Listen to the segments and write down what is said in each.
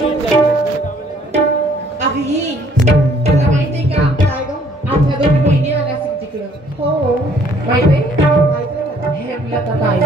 अगं तुला माहिती का काय ग आमच्या दोघी बहिणी आल्या असतील तिकडं हो माहिती हे आपल्या ताई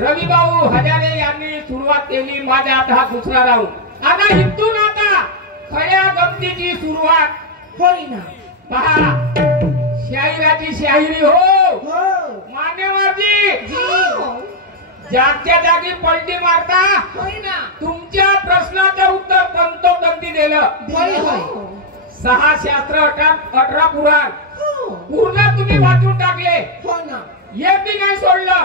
रविभाऊ हजारे यांनी सुरुवात केली माझ्या हा दुसरा राऊंड आता इथून आता खऱ्या गमतीची सुरुवात होईना पहा शाहिराची शाहिरी हो मान्यवरजी जागच्या जागी पलटी मारता होईना तुमच्या प्रश्नाचं उत्तर पंतोगती दिलं 6 शास्त्र 18 पुराण पूर्ण तुम्ही वाचून टाकले हो ना एक बी नाही सोडलं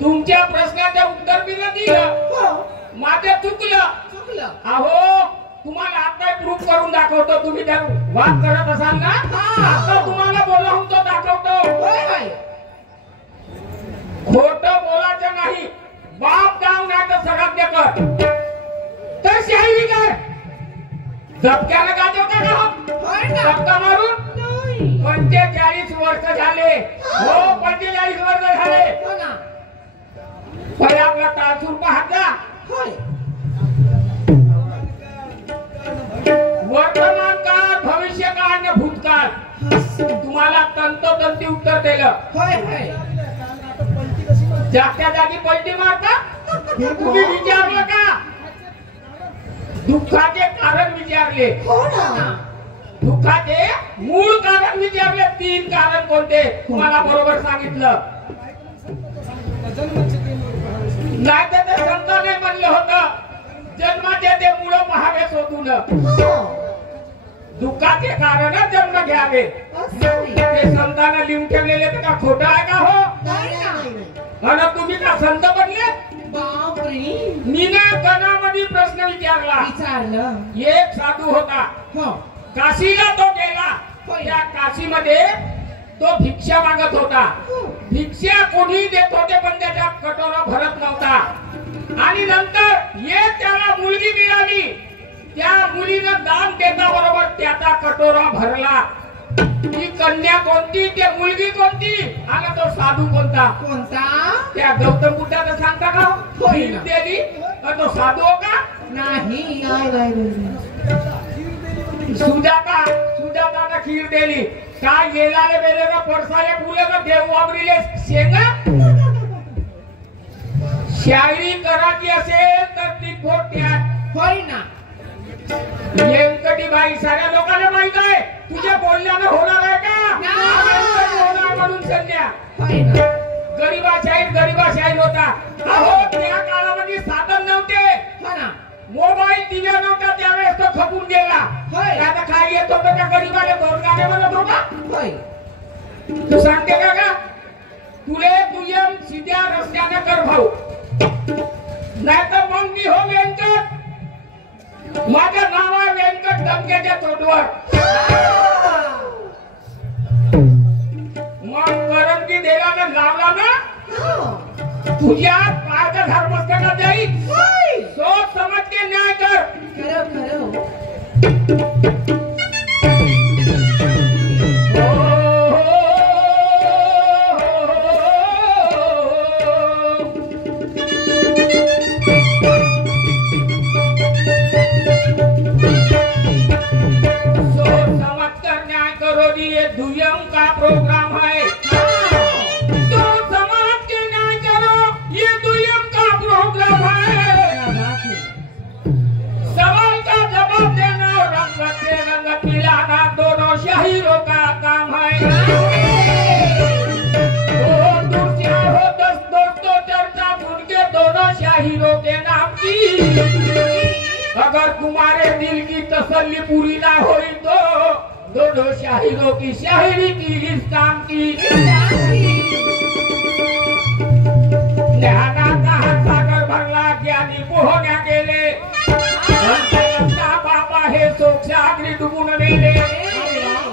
तुमच्या प्रश्नाचं उत्तर बी नाही दिलं माझं चुकलं अहो तुम्हाला आता प्रूफ करून दाखवतो तुम्ही जर वाद करत असाल ना आता तुम्हाला बोलावून तो दाखवतो खोटं बोलायचं नाही बाप जाऊ नाही तर सगळ्यात कर धक्क्याला गाजवता का होय ना. धक्का मारून नाही. 45 वर्ष झाले. हो 45 वर्ष झाले. हो ना. पहिला आपला तासूर पाहता. होय. वर्तमान काळ, भविष्य काळ आणि भूतकाळ तुम्हाला तंतोतंती उत्तर दिलं. होय होय. जागच्या जागी पलटी मारता. तुम्ही विचारलं का? दुःखाचे कारण विचारले. हो ना. दुःखाचे मूळ कारण विचारले. 3 कारण कोणते तुम्हाला बरोबर सांगितलं. नाही तर ते संतांनी म्हणलं होतं जन्माचे ते मूळ पहावे शोधून. दुःखाचे कारण जन्म घ्यावे. ते संतांना लिहून ठेवलेले ते का खोटं आहे का? हो. आणि तुम्ही का संत बनले? बापरे. मीना कणामध्ये प्रश्न विचारला. विचारलं. एक साधू होता. हो. काशीला तो गेला. त्या काशीमध्ये तो भिक्षा मागत होता. भिक्षा कोणी देत होते पण त्याच्या कटोरा भरत नव्हता. आणि नंतर एक त्याला मुलगी मिळाली. त्या मुलीनं दान देता बरोबर त्याचा कटोरा भरला. ती कन्या कोणती, ते मुलगी कोणती आणि तो साधू कोणता? कोणता? त्या गौतम बुद्धाला सांगता का? होय ना. दिली तो साधू हो का? नाही. नाही. सुजातानं खीर दिली. काय गेलाले बेलेला पडसाले फुले देव वाबरीले शेंगा. शायरी करायची असेल तर ती पोट्यात. होय ना. व्यंकटीबाई साऱ्या लोकांना माहित आहे. तुझ्या बोलण्यानं होणार आहे का? होणार म्हणून संध्या. होय ना. गरीबाशाहीर होता. अहो त्या काळामध्ये साधन नव्हते. हो ना. मोबाईल टीव्ही नव्हता त्यावेळेस तो खपून गेला. होय. आता काय येत होतं त्या गरीबाला दोरगाने म्हणत होता. होय. तू सांगते का तुले दुय्यम सीध्या रस्त्याने कर भाऊ. नाहीतर मग मी हो व्यंकट. माझं नाव आहे व्यंकट धमक्याच्या तोंडवर. मग करंजी देवानं लावला ना तुझ्या पार्थ धर्मस्थानात जाईल. सोच समज के न्याय कर. खरं. दुयम का प्रोग्राम है. तो समाज के न्याय करो ये दुयम का प्रोग्राम है. सवाल का जवाब देना और रंगत से रंगत मिलाना दोनों शाहिरों का काम है. हो दूर से हो 10 दोस्तों चर्चा सुन के दोनों शाहिरों के नाम की. अगर तुम्हारे दिल की तसल्ली पूरी ना हुई तो दोनों शाहिरों की शायरी की इस काम की. न्याना कहा सागर भरला ज्ञानी पोहण्या गेले. बाबा हे सोक्षाग्री डुबून गेले.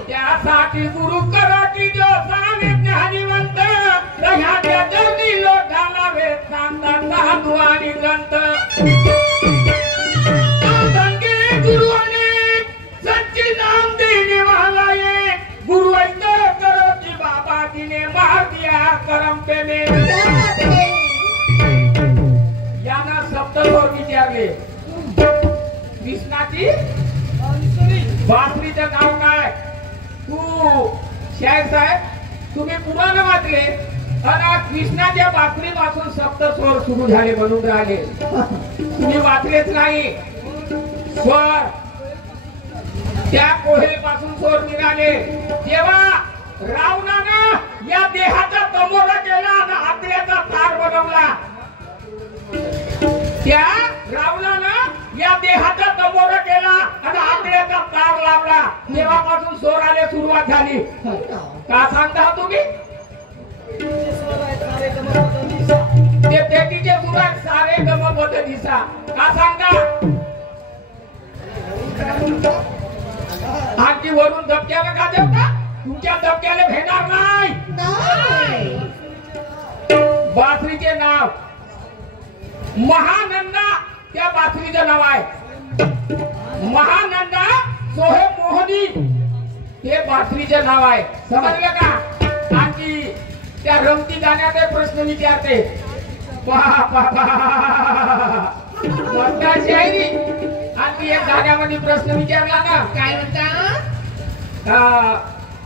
त्यासाठी गुरु कराटी जो साने ज्ञानीवंत ह्याच्या जर्नी लोटाला वेद सांगतात साधू आणि ग्रंथ. गुरु अनेक सच्ची नाम देने वाला ये गुरु ऐसा करो कि बाबा जी ने मार दिया करम पे मेरे. याना सप्तस्वर विचारले. कृष्णाची बासरीचं नाव काय? तू शाहीर साहेब तुम्ही पुराण वाचले आणि कृष्णाच्या बासरीपासून सप्तस्वर सुरू झाले म्हणून राहिले. तुम्ही वाचलेच नाही. स्वर त्या कोहेपासून स्वर निघाले. तेव्हा रावणानं या देहाचा तमोरा केला आणि आत्र्याचा तार बनवला. त्या रावणानं या देहाचा तमोरा केला आणि आत्र्याचा तार लावला. तेव्हापासून स्वराला सुरुवात झाली. का सांगता तुम्ही? ते पेटीचे सुरात सारे गमपद दिसा. का सांगता? आणखी वरून धबक्याला का देऊ का? तुमच्या धबक्याला भेटणार नाही. बासरीचे नाव महानंदा त्या बासरीचं नाव आहे. महानंदा सोहे मोहनी हे बासरीचे नाव आहे, समजलं का? आणि त्या रमती गाण्यात प्रश्न विचारते, मोठा शायरी आणि एक गाण्यामध्ये प्रश्न विचारला ना, काय म्हणता?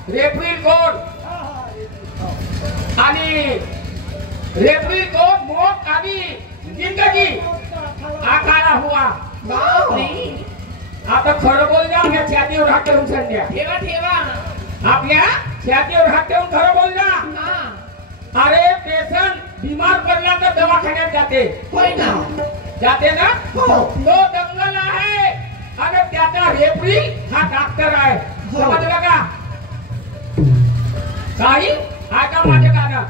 रेफरी कोण आणि रेफरी कोण मौत आणि जिंदगी आखाडा हुआ. बापरे. आता खरं बोल ना, आपल्या छातीवर हात ठेवून संध्या, ठेवा ठेवा. आपल्या छातीवर हात ठेवून खरं बोल ना. हा. अरे पेशंट बीमार पडला तर दवाखान्यात जाते, होय ना? जाते ना? हो. तो दंगल आहे आणि त्याचा रेफरी हा डॉक्टर आहे, समजलं का? काही ऐका माझं गाणं.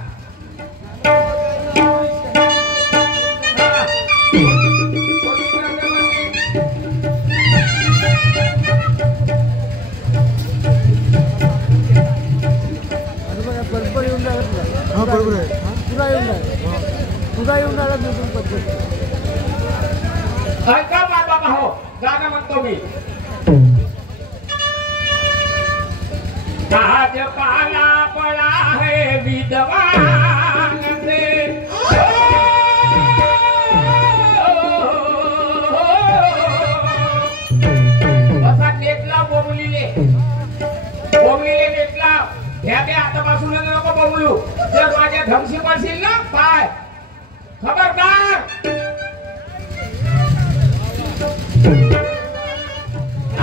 ऐका माझा बाबा हो, गाणं म्हणतो मी. आज पाला पडा है विद्वान से, असा नेटला बोबलीले नेटला ह्या ते आतापासून नको बोबलू. जर माझ्या धमशी पडशील ना पाय, खबरदार.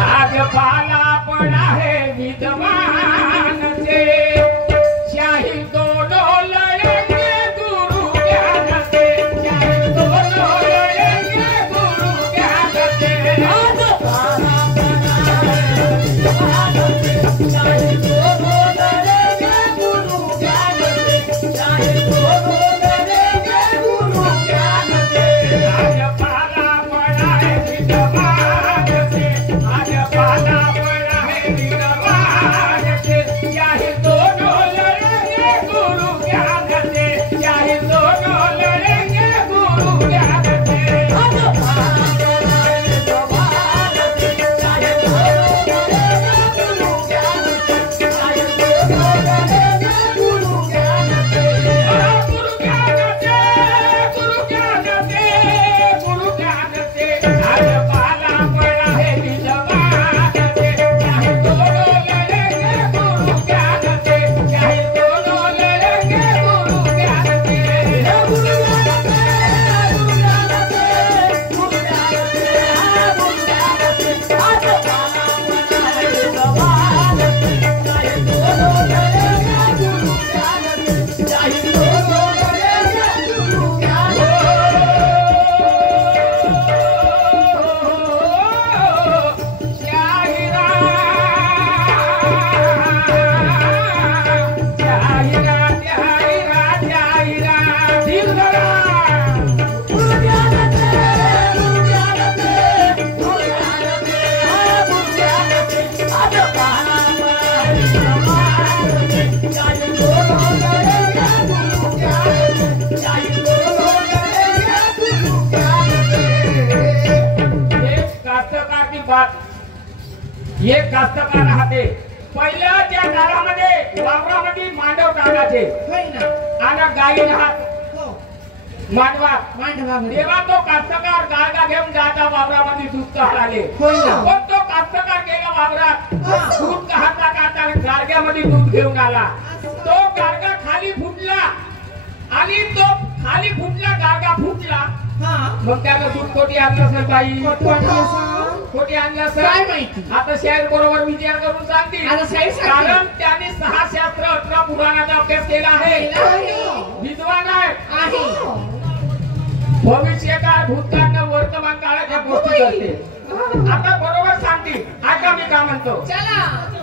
आज पाला पड़ा है विद्वान से, शाही दोनों लड़ेंगे गुरु ज्ञान से, शाही दोनों लड़ेंगे गुरु ज्ञान से. आज पाला पड़ा है विद्वान से, शाही दोनों लड़ेंगे गुरु ज्ञान से, शाही दोनों लड़ेंगे गुरु ज्ञान से. आज पाला पड़ा है विद्वान से, आज पाला पड़ा है विद्वान से, चाहे दोनों लड़ेंगे गुरु ज्ञान से, चाहे दोनों लड़ेंगे गुरु ज्ञान से. आज पाला पड़ा है विद्वान से, चाहे दोनों लड़ेंगे गुरु ज्ञान से, चाहे दोनों लड़ेंगे गुरु ज्ञान से. गुरु ज्ञान से, गुरु ज्ञान से, गुरु ज्ञान से. आज पाला पड़ा है विद्वान से, चाहे दोनों लड़ेंगे गुरु ज्ञान से, चाहे दोनों लड़ेंगे गुरु ज्ञान से. गुरु ज्ञान से, गुरु ज्ञान से, गुरु ज्ञान से, गुरु ज्ञान से. आज पाला पड़ा है विद्वान से, चाहे दोनों लड़ेंगे गुरु ज्ञान से, चाहे दोनों लड़ेंगे गुरु ज्ञान से. एक कास्तकार राहते. पहिल्याच्या काळामध्ये वावरामध्ये मांडव टाकायचे, होय ना? आणि गाई राहत हो. मांडवा. मांडवामध्ये. तेव्हा तो कास्तकार गाडगा घेऊन जाता वावरामध्ये दूध काढाले. होय ना? पण तो कास्तकार गेला वावरात, हा. दूध काढता काढता गाडग्यामध्ये दूध घेऊन आला. तो गाडगा खाली फुटला आणि तो खाली फुटला, गाडगा फुटला. हा. मग त्याला दूध कोटी आणलं असेल बाई, कोटी आणलं असेल काय माहिती? आता शाहीर बरोबर विचार करून सांगतील. आता शाहीर सांगतील. कारण त्याने 6 शास्त्र 18 पुराणाचा अभ्यास केला आहे, विद्वान आहे. भविष्य काळ, भूतकाळ, वर्तमान काळाच्या गोष्टी करते. आता बरोबर सांगतील. ऐका मी काय म्हणतो. चला.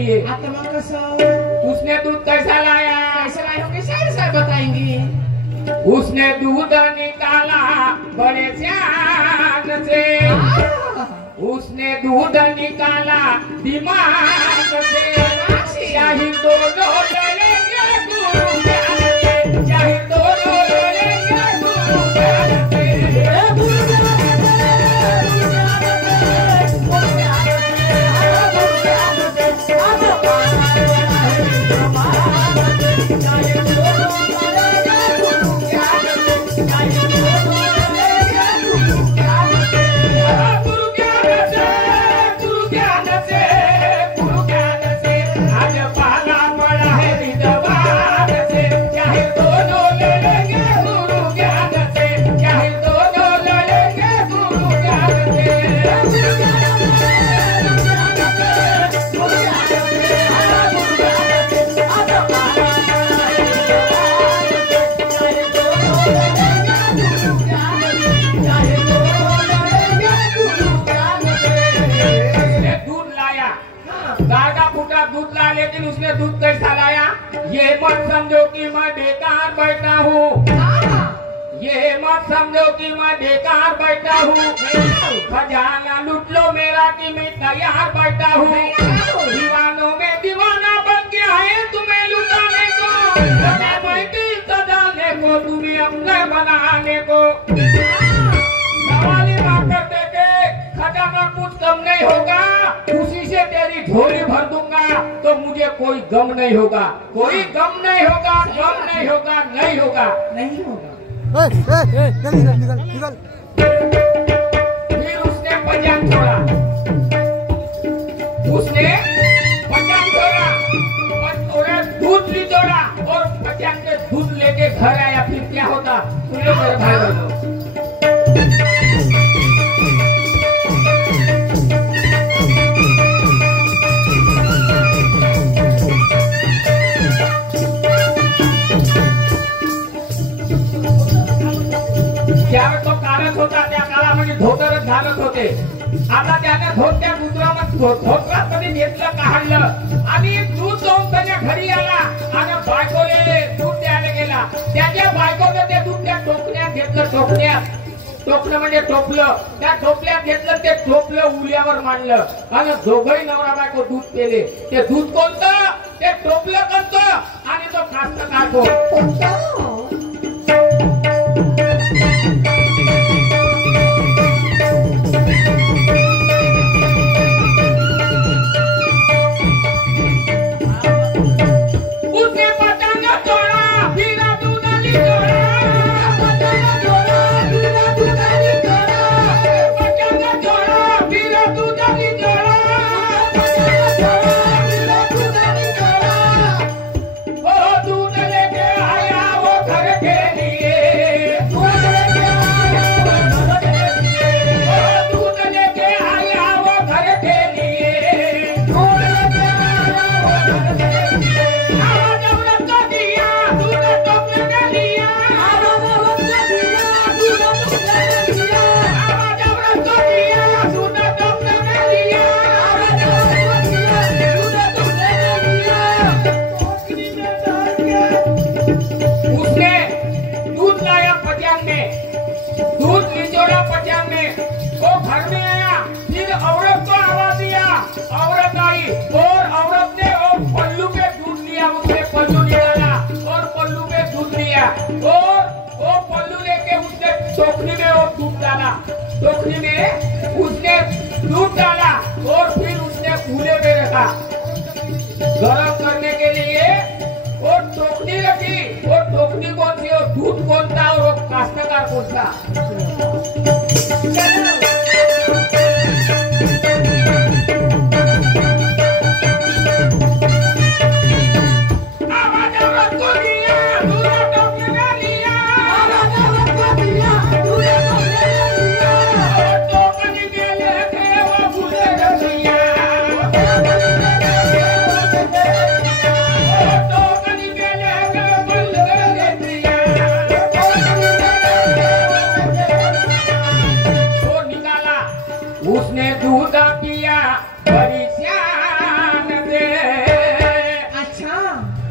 लिए। आत्मा कसं? उसने दूध कैसा लाया? कैसे लाए होंगे शायर साहब बताएंगे। उसने दूध निकाला बड़े ध्यान से, उसने दूध निकाला दिमाग से। शाही दोनों लड़ेंगे गुरु ज्ञान से, शाही दोनों लड़ेंगे गुरु ज्ञान से। दूध ला, लेकिन उसने दूध कैसा लाया? ये मत समझो कि मैं बेकार बैठा हूँ, ये मत समझो कि मैं बेकार बैठा हूँ। खजाना लूट लो मेरा कि मैं तैयार बैठा हूँ। दीवानों में दीवाना बन गया है तुम्हें लुटाने को, मैं बैठी सजाने को, तुम्हें अपने बनाने को। सवाली बात करते थे, खजाना कुछ कम नहीं होगा, उसी से तेरी झोली भर दूंगा तो मुझे कोई गम नहीं होगा, कोई गम नहीं होगा, गम नहीं होगा, नहीं होगा, नहीं होगा। निकल निकल। फिर उसने पजाम छोड़ा, उसने पजाम छोड़ा और दूध भी छोड़ा और पजाम के दूध लेके घर आया। फिर क्या होता सुन लो मेरे भाई बहनों। त्यावेळेस तो कालच होता, त्या काळामध्ये धोतरच घालत होते। आता त्याने धोत्या धोत्रामध्ये घेतलं, काढलं आणि दूध जाऊन त्याच्या घरी आला आणि बायकोले दूध द्यायला गेला। त्याच्या बायकोने ते दूध त्या टोकण्यात घेतलं, टोकणं म्हणजे टोपलं, त्या टोपल्यात घेतलं, ते टोपलं उल्यावर मांडलं आणि दोघंही नवरा बायको दूध पेले। ते दूध कोणतं? ते टोपलं कोणतं? आणि तो कास्तकार कोण? टोकरी में उसने दूध डाला और फिर उसने कूले में रखा गर्म करने के लिए। और टोकरी रखी, और टोकरी कौन सी, और दूध कौन था, और वो काश्तकार कौन था।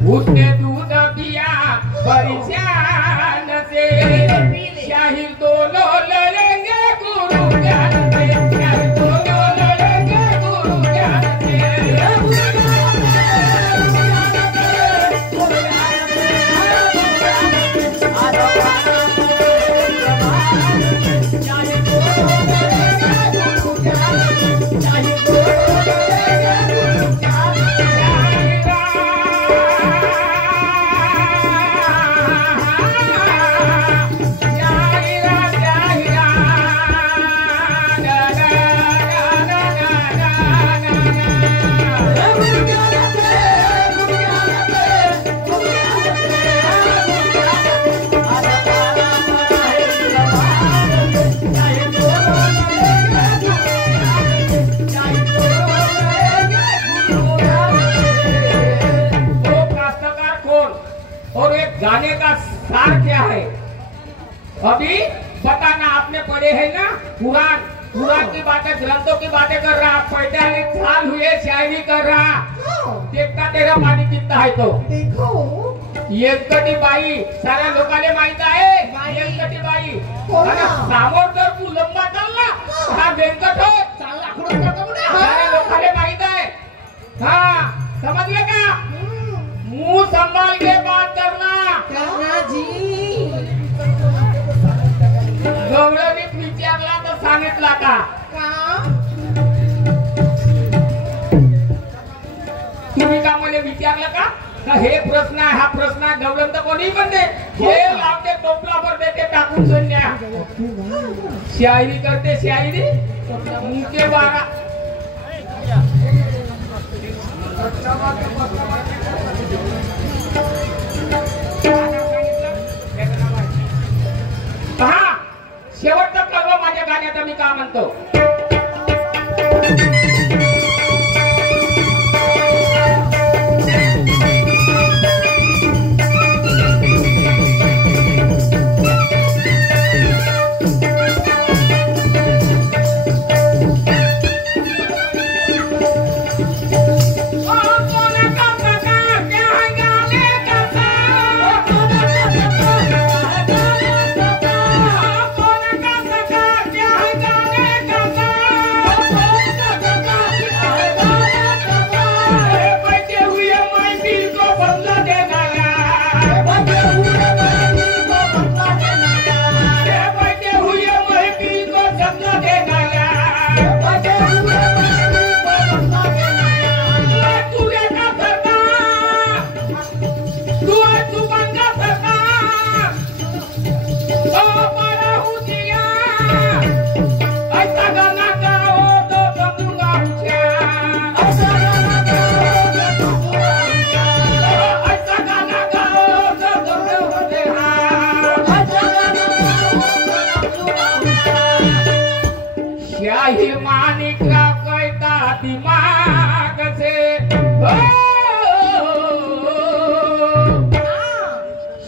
उसने दूध पिया परिशान से शाही दोनों लड़ेंगे गुरु ज्ञान से शाही दोनों लड़ेंगे गुरु ज्ञान से गाने का सार क्या है? अभी बताना, आपने पढ़े हैं ना कुरान की बातें, ग्रंथों की बातें कर रहा, 45 साल हुए शायरी कर रहा। देखता तेरा पानी कितना है तो देखो येलकटी बाई साऱ्या लोकांना माहित आहे। येलकटी बाई सामोर जर तू लंबा चालला हा व्यंकट हो चालला साऱ्या लोकांना माहित आहे। हा समजलं का? मुंह संभाल के बात करना जी। गवळणीत विचारला तर सांगितला का? तुम्ही का मला विचारलं का? हे प्रश्न आहे, हा प्रश्न आहे। गवळण तर कोणी म्हणते हे लावते टोपला भर देते टाकून संन्या शायरी करते शायरी मुके बारा पहा शेवटचं कळवा माझ्या गाण्यात मी का म्हणतो।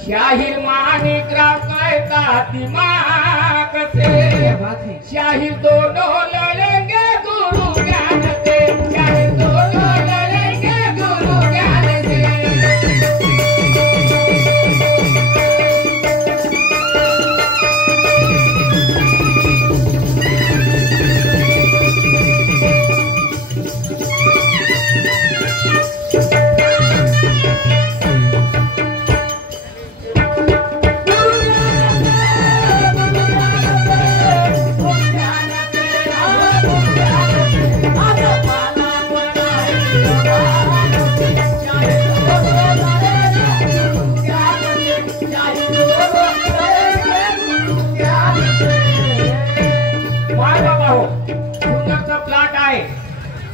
शाहीर माणिकराव कहता दिमाग से शाहीर दोनों लड़ेंगे गुरु ज्ञान से शाहीर दोनों लड़ेंगे गुरु ज्ञान से।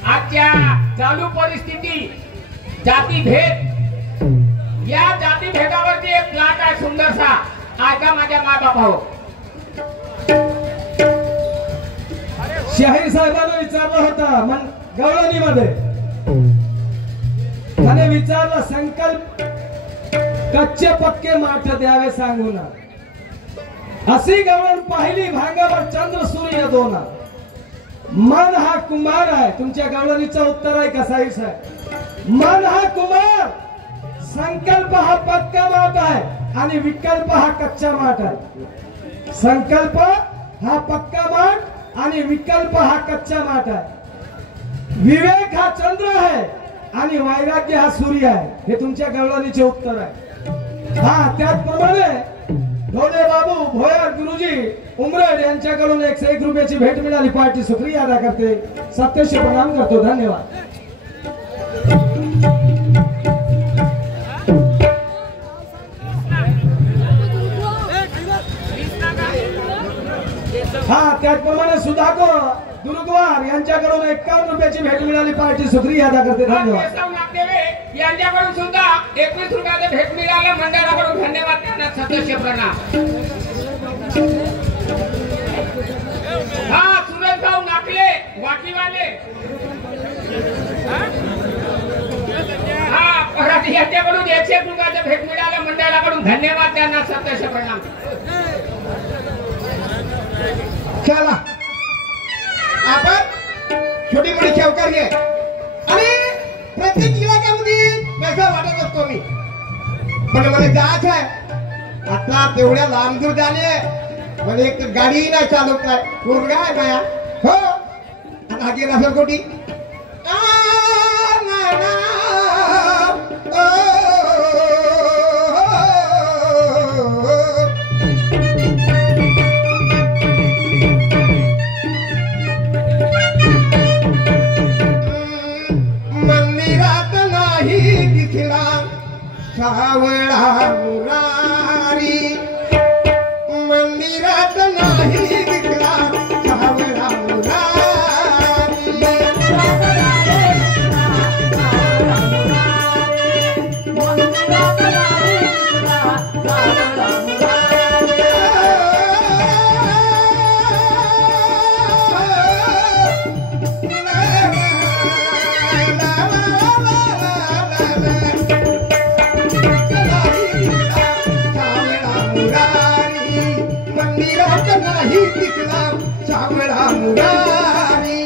आजच्या चालू परिस्थिती जाती भेद, या जाती भेदावरती एक प्लॉट आहे सुंदरसा। ऐका माझ्या माय बाबा शाहीर साहेबांना विचारलं होता मन गवळणीमध्ये, त्याने विचारलं संकल्प कच्चे पक्के माठ द्यावे सांगून, अशी गवळण पाहिली भांगावर चंद्र सूर्य दोना। मन हा कुमार आहे, तुमच्या गवळणीचं उत्तर आहे का साहेब साहेब? मन हा कुमार संकल्प हा पक्का माठ आहे आणि विकल्प हा कच्चा माठ आहे. संकल्प हा पक्का माठ आणि विकल्प हा कच्चा माठ आहे. विवेक हा चंद्र आहे आणि वैराग्य हा सूर्य आहे. हे तुमच्या गवळणीचे उत्तर आहे. हा त्याचप्रमाणे ढोले बाबू भोयर गुरुजी उमरेड यांच्याकडून 101 रुपयाची भेट मिळाली. पार्टी शुक्रिया अदा करते. सत्यशी प्रणाम करतो. धन्यवाद. हा त्याचप्रमाणे सुधाकर दुर्गवार यांच्याकडून 51 रुपयाची भेट मिळाली. पार्टी शुक्रिया अदा करते. धन्यवाद. यांच्याकडून सुद्धा 21 रुपयाचं भेट मिळालं. मंडळाकडून धन्यवाद. त्यांना सदस्य प्रणाम. हा सुरेश भाऊ नाकले वाकीवाले हा परत यांच्याकडून 101 रुपयाचं भेट मिळालं. मंडळाकडून धन्यवाद. त्यांना सदस्य प्रणाम. चला आपण छोटी मोठी शेवकारी आहे आणि प्रत्येक इलाक्यामध्ये पैसा वाटत असतो मी. पण मला जायचं आहे आता तेवढ्या लांब दूर जाणे. मला एक गाडी नाही चालवत आहे. पोरगा आहे माया. हो आता गेला असेल कोटी. मंदिरात नाही दिसला सावळा मुरारी. मंदिरात नाही दिसला सावळा मुरारी. मंदिरात नाही दिसला सावळा मुरारी.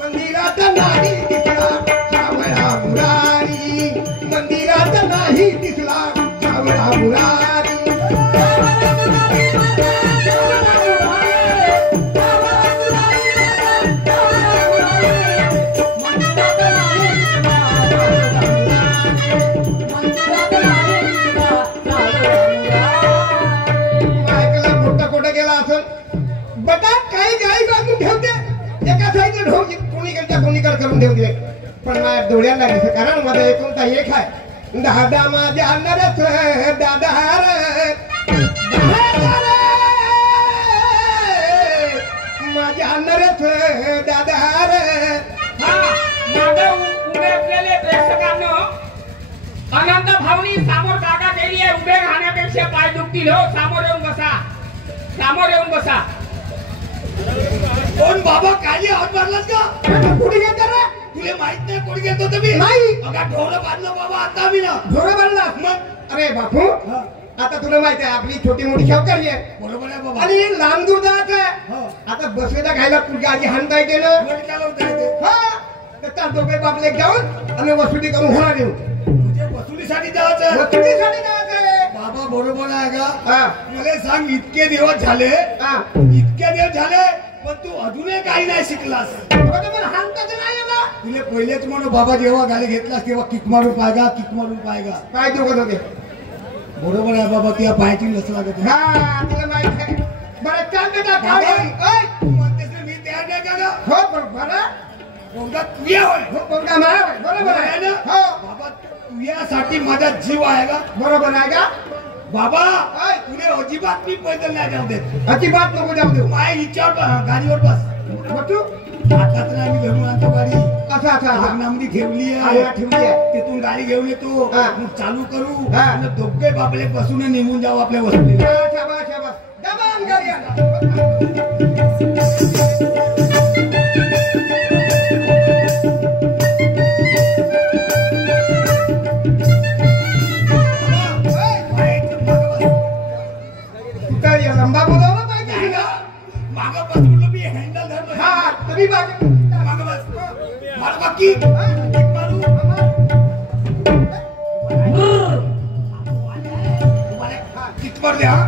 मंदिरात नाही दिसला सावळा मुरारी. मंदिरात नाही दिसला सावळा मुरारी. ऐकला मोठा कुठे गेला असं बटा काही गाई बाजून ठेवते. एका साईडला ढोक कोणीकडच्या करून ठेवते. पण माझ्या डोळ्याला दिसत कारण मध्ये एकोणता एक आहे. दादा माझ्या नरस दादा माझ्या नरस दादा. हा माझं उभे असलेले प्रेक्षकांनो अनंत भावनी समोर जागा केली आहे. उभे राहण्यापेक्षा पाय दुखतील. हो समोर येऊन बसा. समोर येऊन बसा. कोण बाबा काय हात मारलास का? कुठे घेता रे? तुला माहित नाही कोणी घेतो तुम्ही? नाही. अगा ढोरं बांधलं बाबा आता मी ना. ढोरं बांधलास मग? अरे बापू आता तुला माहित आहे आपली छोटी मोठी शेवकारी आहे. बरोबर आहे बाबा. आणि लांब दूर जायचं आहे. आता बसवेदा खायला गाडी हाणता येते ना. चालवता येते. हा तर त्या दोघे बापले जाऊन आणि वसुली करून होणार येऊ. वसुलीसाठी जायचं. वसुलीसाठी जायचं बाबा. बरोबर आहे का? मला सांग इतके दिवस झाले. इतके दिवस झाले पण तू अजूनही काही नाही शिकलास. तुला पहिलेच म्हणून बाबा जेव्हा गाडी घेतलास तेव्हा किक मारून पायगा किक मारून पायगा काय दुखत होते. बरोबर आहे बाबा. तुझ्या पायाची नस लागत. हा तुला माहित आहे. बरं चाल बेटा तू म्हणतेस मी तयार नाही का? हो बरोबर. कोणता तुया होय. हो कोणता बरोबर आहे ना. हो बाबा तुझ्यासाठी माझा जीव आहे का? बरोबर आहे का बाबा? तुले अजिबात मी पैदल नाही जाऊ देत. अजिबात नको जाऊ दे. माझ्या इच्छावर गाडीवर बस. बटू आता तर आम्ही घेऊन आणतो गाडी. अच्छा अच्छा लग्नामध्ये ठेवली आहे. ठेवली आहे. तिथून गाडी घेऊन येतो. मग चालू करू. दोघे बापले बसून निघून जाऊ आपल्या वस्तीला. शाबास शाबास. दबान गाडी आला. बाकी किक मारू किक मार दे हा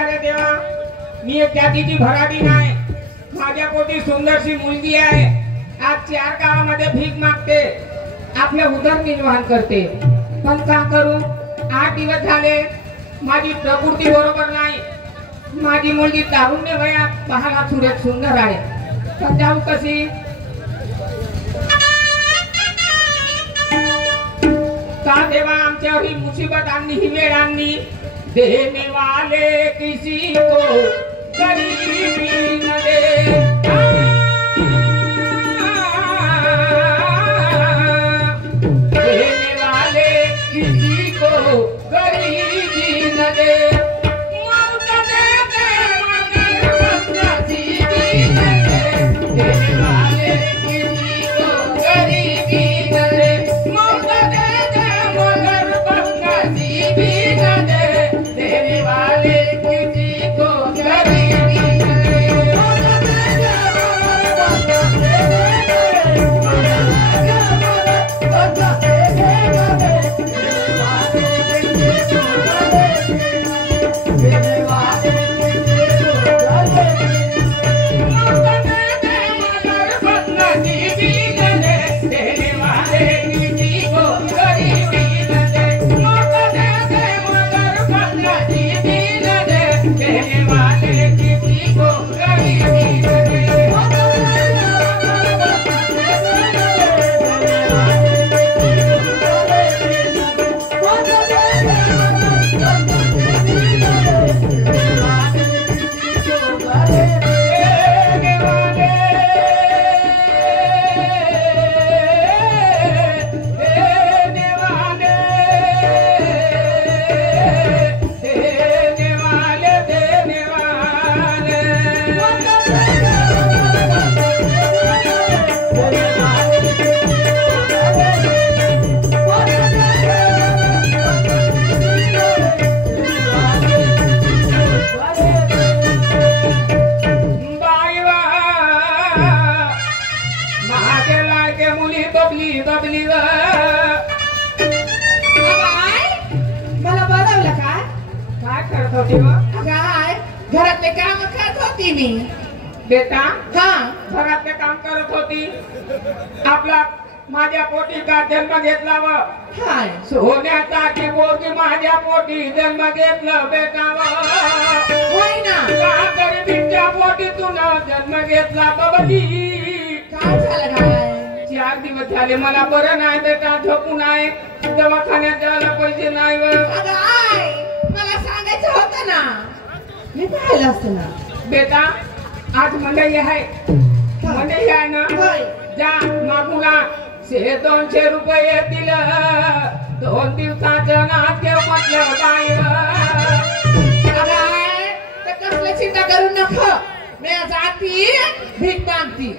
अरे देवा, मी एक जातीची भराडी नाही. माझ्या पोटी सुंदरशी मुलगी आहे. आज 4 गावामध्ये भीक मागते, आपल्या उदरनिर्वाह करते. पण का करू? 8 दिवस झाले माझी प्रकृती बरोबर नाही. माझी मुलगी तारुण्य वयात पाहायला सुरेख सुंदर आहे, पण जाऊ कशी? का देवा आमच्यावर ही मुसीबत आणली, ही वेळ आणली? देने वाले किसी को गरीबी न दे. देने वाले किसी को गरीबी न दे. मौत दे दे मगर नसीबी न दे. देने वाले किसी को गरीबी न दे. मौत दे दे मगर नसीबी न दे. देने वाले किसी को गरीबी न दे. मौत दे दे घरातले काम करत होती मी. बेटा हा घरातले काम करत होती. आपला माझ्या पोटी का जन्म घेतला व सोन्याचा की पोटी माझ्या पोटी जन्म घेतला बेटा होय ना. का गरिबीच्या पोटी तुला जन्म घेतला बबली. काय झालं काय? 4 दिवस झाले मला बरं नाही बेटा, झोपून आहे. दवाखान्यात जायला पैसे नाही. मला सांगायचं होतं ना, मी पाहिलं असतं ना. बेटा आज मंडई आहे, मंडई आहे ना, जा मागूला 200 रुपये येतील. 2 दिवसाचं नाट्य म्हटलं बाहेर. कसलं चिंता करू नको, मी जाती भीक मागती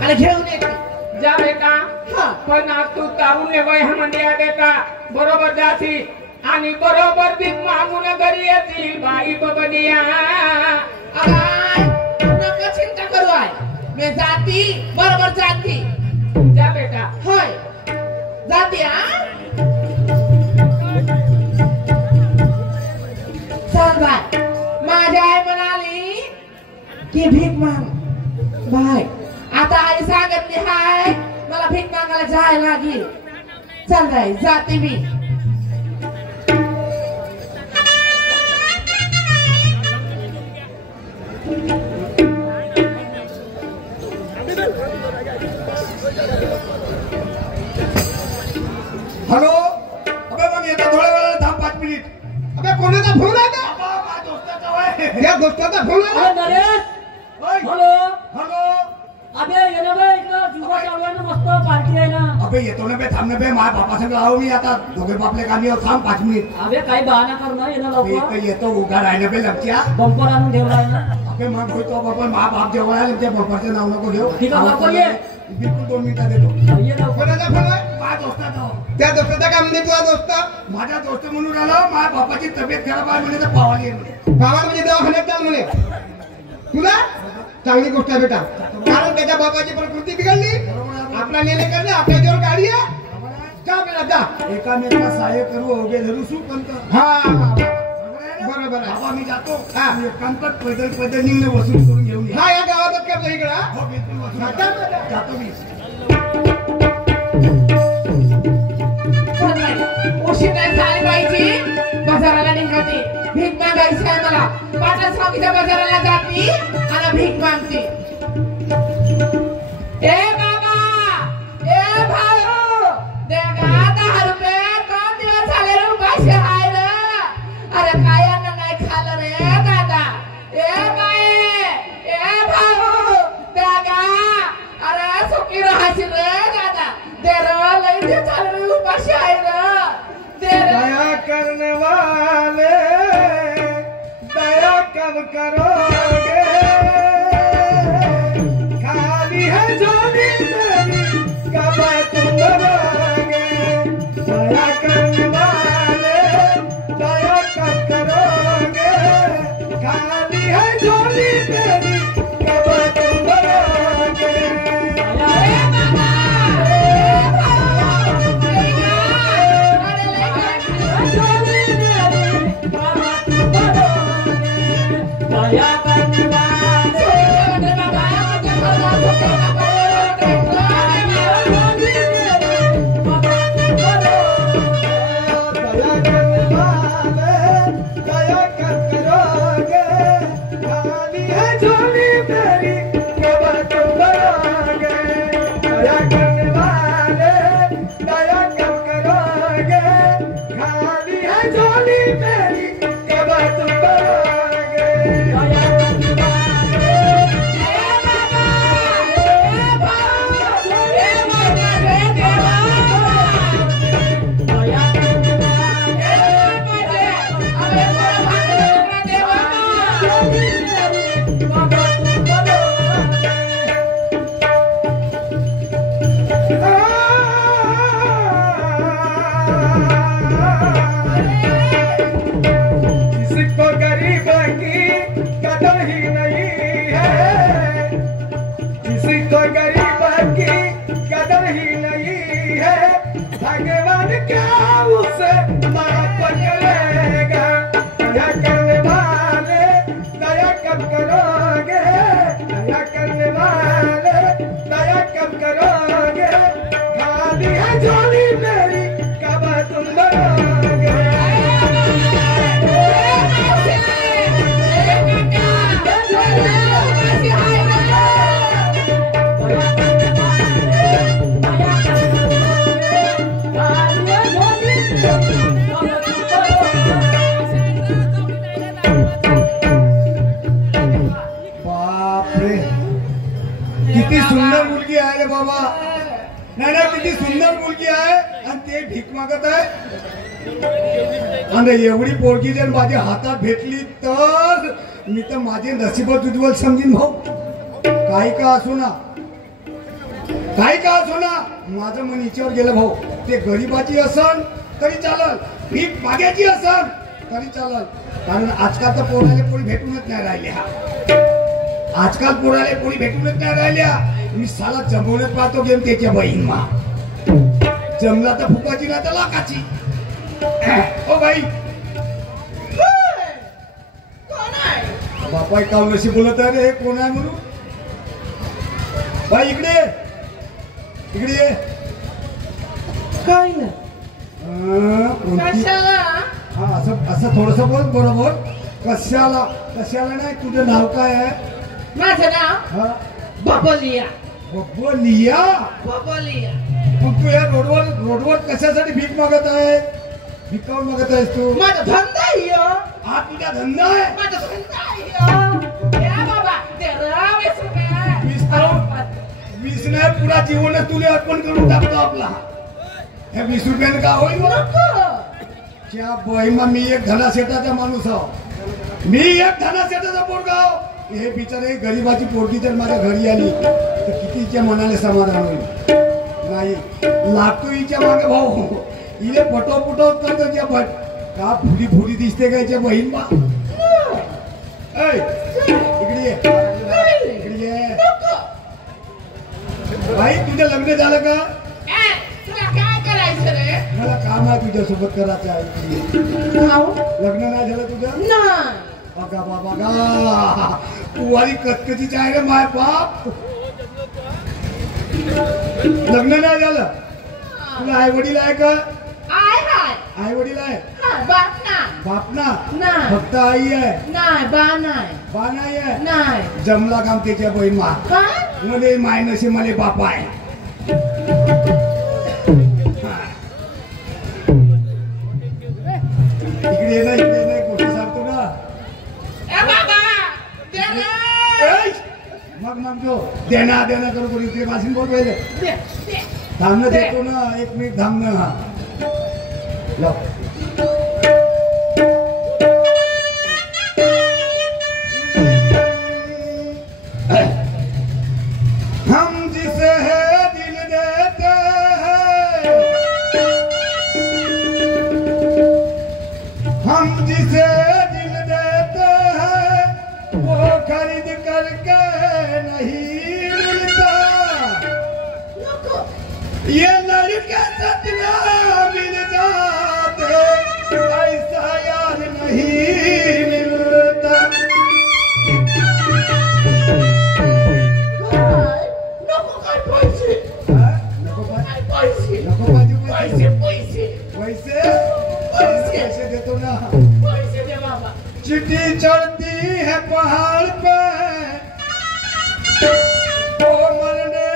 आणि घेऊन येते. जा बेटा. पण आज तू तारुण्य वयामध्ये आहे बेटा, बरोबर जाती आणि बरोबर भीक मागून घरी येतील बाई बबनिया. नको चिंता करू आहे, मी जाती बरोबर जाती. जा बेटा. होय जाती. चल बाय. माझी आई म्हणाली की भीक माग बाय. आता आई सांगितली हाय मला भीक मागायला जायला लागेल. चल बाय जाते मी. हॅलो अबे मग येतो थोड्या वेळाला थांब 5 मिनिट. अबे कोणाचा फोन आहे का? बाबा माझ्या दोस्ताचा होय. या दोस्ताचा फोन आहे अरे नरेश होय. हॅलो हॅलो अबे ये ना बे इकडं जुगा चालू आहे ना मस्त पार्टी आहे ना. अबे येतो ना बे थांब ना बे माझ्या बापा संग आहो मी आता दोघे बापले कामी आहो थांब 5 मिनिट. अबे काही बहाना कर ना ये ना अबे लवकर इथं येतो उघाड आहे ना बे लमच्या. बंपर आणून ठेवला आहे ना. अबे मग होतो बाबा मा बाप जेवढा आहे त्या बापाचं नाव नको घेऊ. ठीक आहे, बापा ये. बिलकुल 2 मिनिटात येतो. ये लवकर. कोणाचा फोन आहे? माझ्या दोस्ताचा हो. त्या दोस्ताचा काय म्हणजे तुझा दोस्त? माझा दोस्त म्हणून आला माझ्या बापाची तब्येत खराब आहे म्हणजे तर पावाली आहे म्हणे. गावात म्हणजे दवाखान्यात चाल म्हणे. तुला चांगली गोष्ट आहे बेटा, कारण त्याच्या बापाची प्रकृती बिघडली. आपला निर्णय करणे आपल्या जोर गाडी आहे. जा बेटा जा. एकामेकाला सहाय्य करू उभे धरू सुपंत. हा बरोबर आहे. बाबा मी जातो. हा. एकांतात पैदल निघणं वसूल करून घेऊन ये. हा या गावातच करतो इकडं. हो बिलकुल वसूल हा, करा. जा, जा. जातो मी. उशीर नाही झाली पाहिजे. बाजाराला निघाते, भीक मागायची आहे मला. पाटा सावकीच्या बाजाराला जाते आणि भीक मागते. ए बाबा, ए भाऊ, दे गा 10 रुपये. 2 दिवस झाले रे उपाशी आहे रे. अरे काय अन्न नाही खाल्लं रे दादा. ए बाई, ए भाऊ, दे गा. अरे सुखी राहायची रे दादा. दे रे, लई दिवस झाले रे उपाशी आहे रे. दे रे. दया करने वाले दया कब करोगे, खाली है झोली मेरी कब तुम भरोगे। दया करने वाले दया कब करोगे, खाली है झोली मेरी कब तुम भरोगे। ए बाबा, ए भाऊ, ए गा. अरे दया करने वाले दया करने वाले दया कब करोगे, खाली है झोली मेरी कब तुम भरोगे। दया करने वाले दया कब करोगे, खाली है झोली मेरी कब तुम भरोगे। किसको गरीब की कदर ही नहीं है, किसको गरीब की कदर ही नहीं है, भगवान क्या उसे माफ करेगा। दया करने वाले दया कब करोगे, दया करने वाले दया कब करोगे, खाली है झोली मेरी कब तुम भरोगे। बापरे किती सुंदर मुलगी आहे रे बाबा. नाही नाही किती सुंदर मुलगी आहे आणि ते भीक मागत आहे. आणि एवढी पोरगी जर माझ्या हातात भेटली तर मी तर माझे नशीबच उज्ज्वल समजीन भाऊ. काही का असो ना, काही का असो ना, माझं मन हिच्यावर गेलं भाऊ. ते गरीबाची असन तरी चालल, भीक मागायची असन तरी चालल. कारण आजकाल तर पोराला कोणी भेटूनच नाही राहिले. आजकाल पोराला कोणी भेटूनच नाही राहिल्या. मी साला जमवण्यात पाहतो गेम त्याच्या बहीण मा. जमला तर फुकाची ना तर लाखाची. ओ बाई बापा काल नशी बोलत आहे रे. कोण आहे म्हणून? बाई इकडे ये, इकडे ये. काय ना कोणती? कशाला? हा असं असं थोडस बोल बरोबर. कशाला कशाला नाही. तुझं नाव काय आहे? माझं नाव हा बबलिया. बबलिया. बबलिया. मग तू या रोडवर कशासाठी भीक मागत आहे? भीक काऊन मागत आहेस तू? माझा धंदा आहे ह्यो. हा तुझा धंदा आहे? माझा धंदा आहे ह्यो. या बाबा दे रे 20 रुपये. 20 नाही, पुरा जीवन तुला अर्पण करून टाकतो आपला. हे 20 रुपयानं का होईल? त्या बहिमा मी एक धनासेठाचा माणूस आहो. मी एक धनासेठाचा पोरगा आहो. हे बिचारे गरीबाची पोरगी जर माझ्या घरी आली तर कितीच्या मनाने समाधान होईल? नाही. लागतो हिच्या मागे भाऊ. हिने पटो करतो त्या भट का फुडी दिसते का याच्या बहीण बा? इकडे ये. इकडे ये. भाई तुझं लग्न झालं का? तुला काय करायचं रे? मला काम आहे तुझ्यासोबत करायचं आहे. लग्न नाही झालं तुझं? नाही. बघा बाबा तू वाली कचकचीची आहे रे माय बाप. लग्न नाही झालं? तुला आई वडील आहे का? आई वडील आहे? बाप ना? फक्त आई आहे? नाही बा नाही. बा नाही आहे? नाही. जमला काम त्याच्या बहीण मा मध्ये माय नसे मला बाप आहे. इकडे नाही गोष्ट सांगतो ना. मग जो देना करू इकडे वाशिंग बोल पहिले. थांबणं देतो ना, 1 मिनिट थांबणं. हम जिसे है दिल देते हैं, हम जिसे दिल देते हैं वो खरीद करके नहीं मिलता. ये लड़के सतना मिल जाते ऐसा यार नहीं मिलता. नको काय पैसे. नको पैसे देतो ना. पैसे दे बाबा. चिट्ठी चढ़ती है पहाड़ पे तो मरने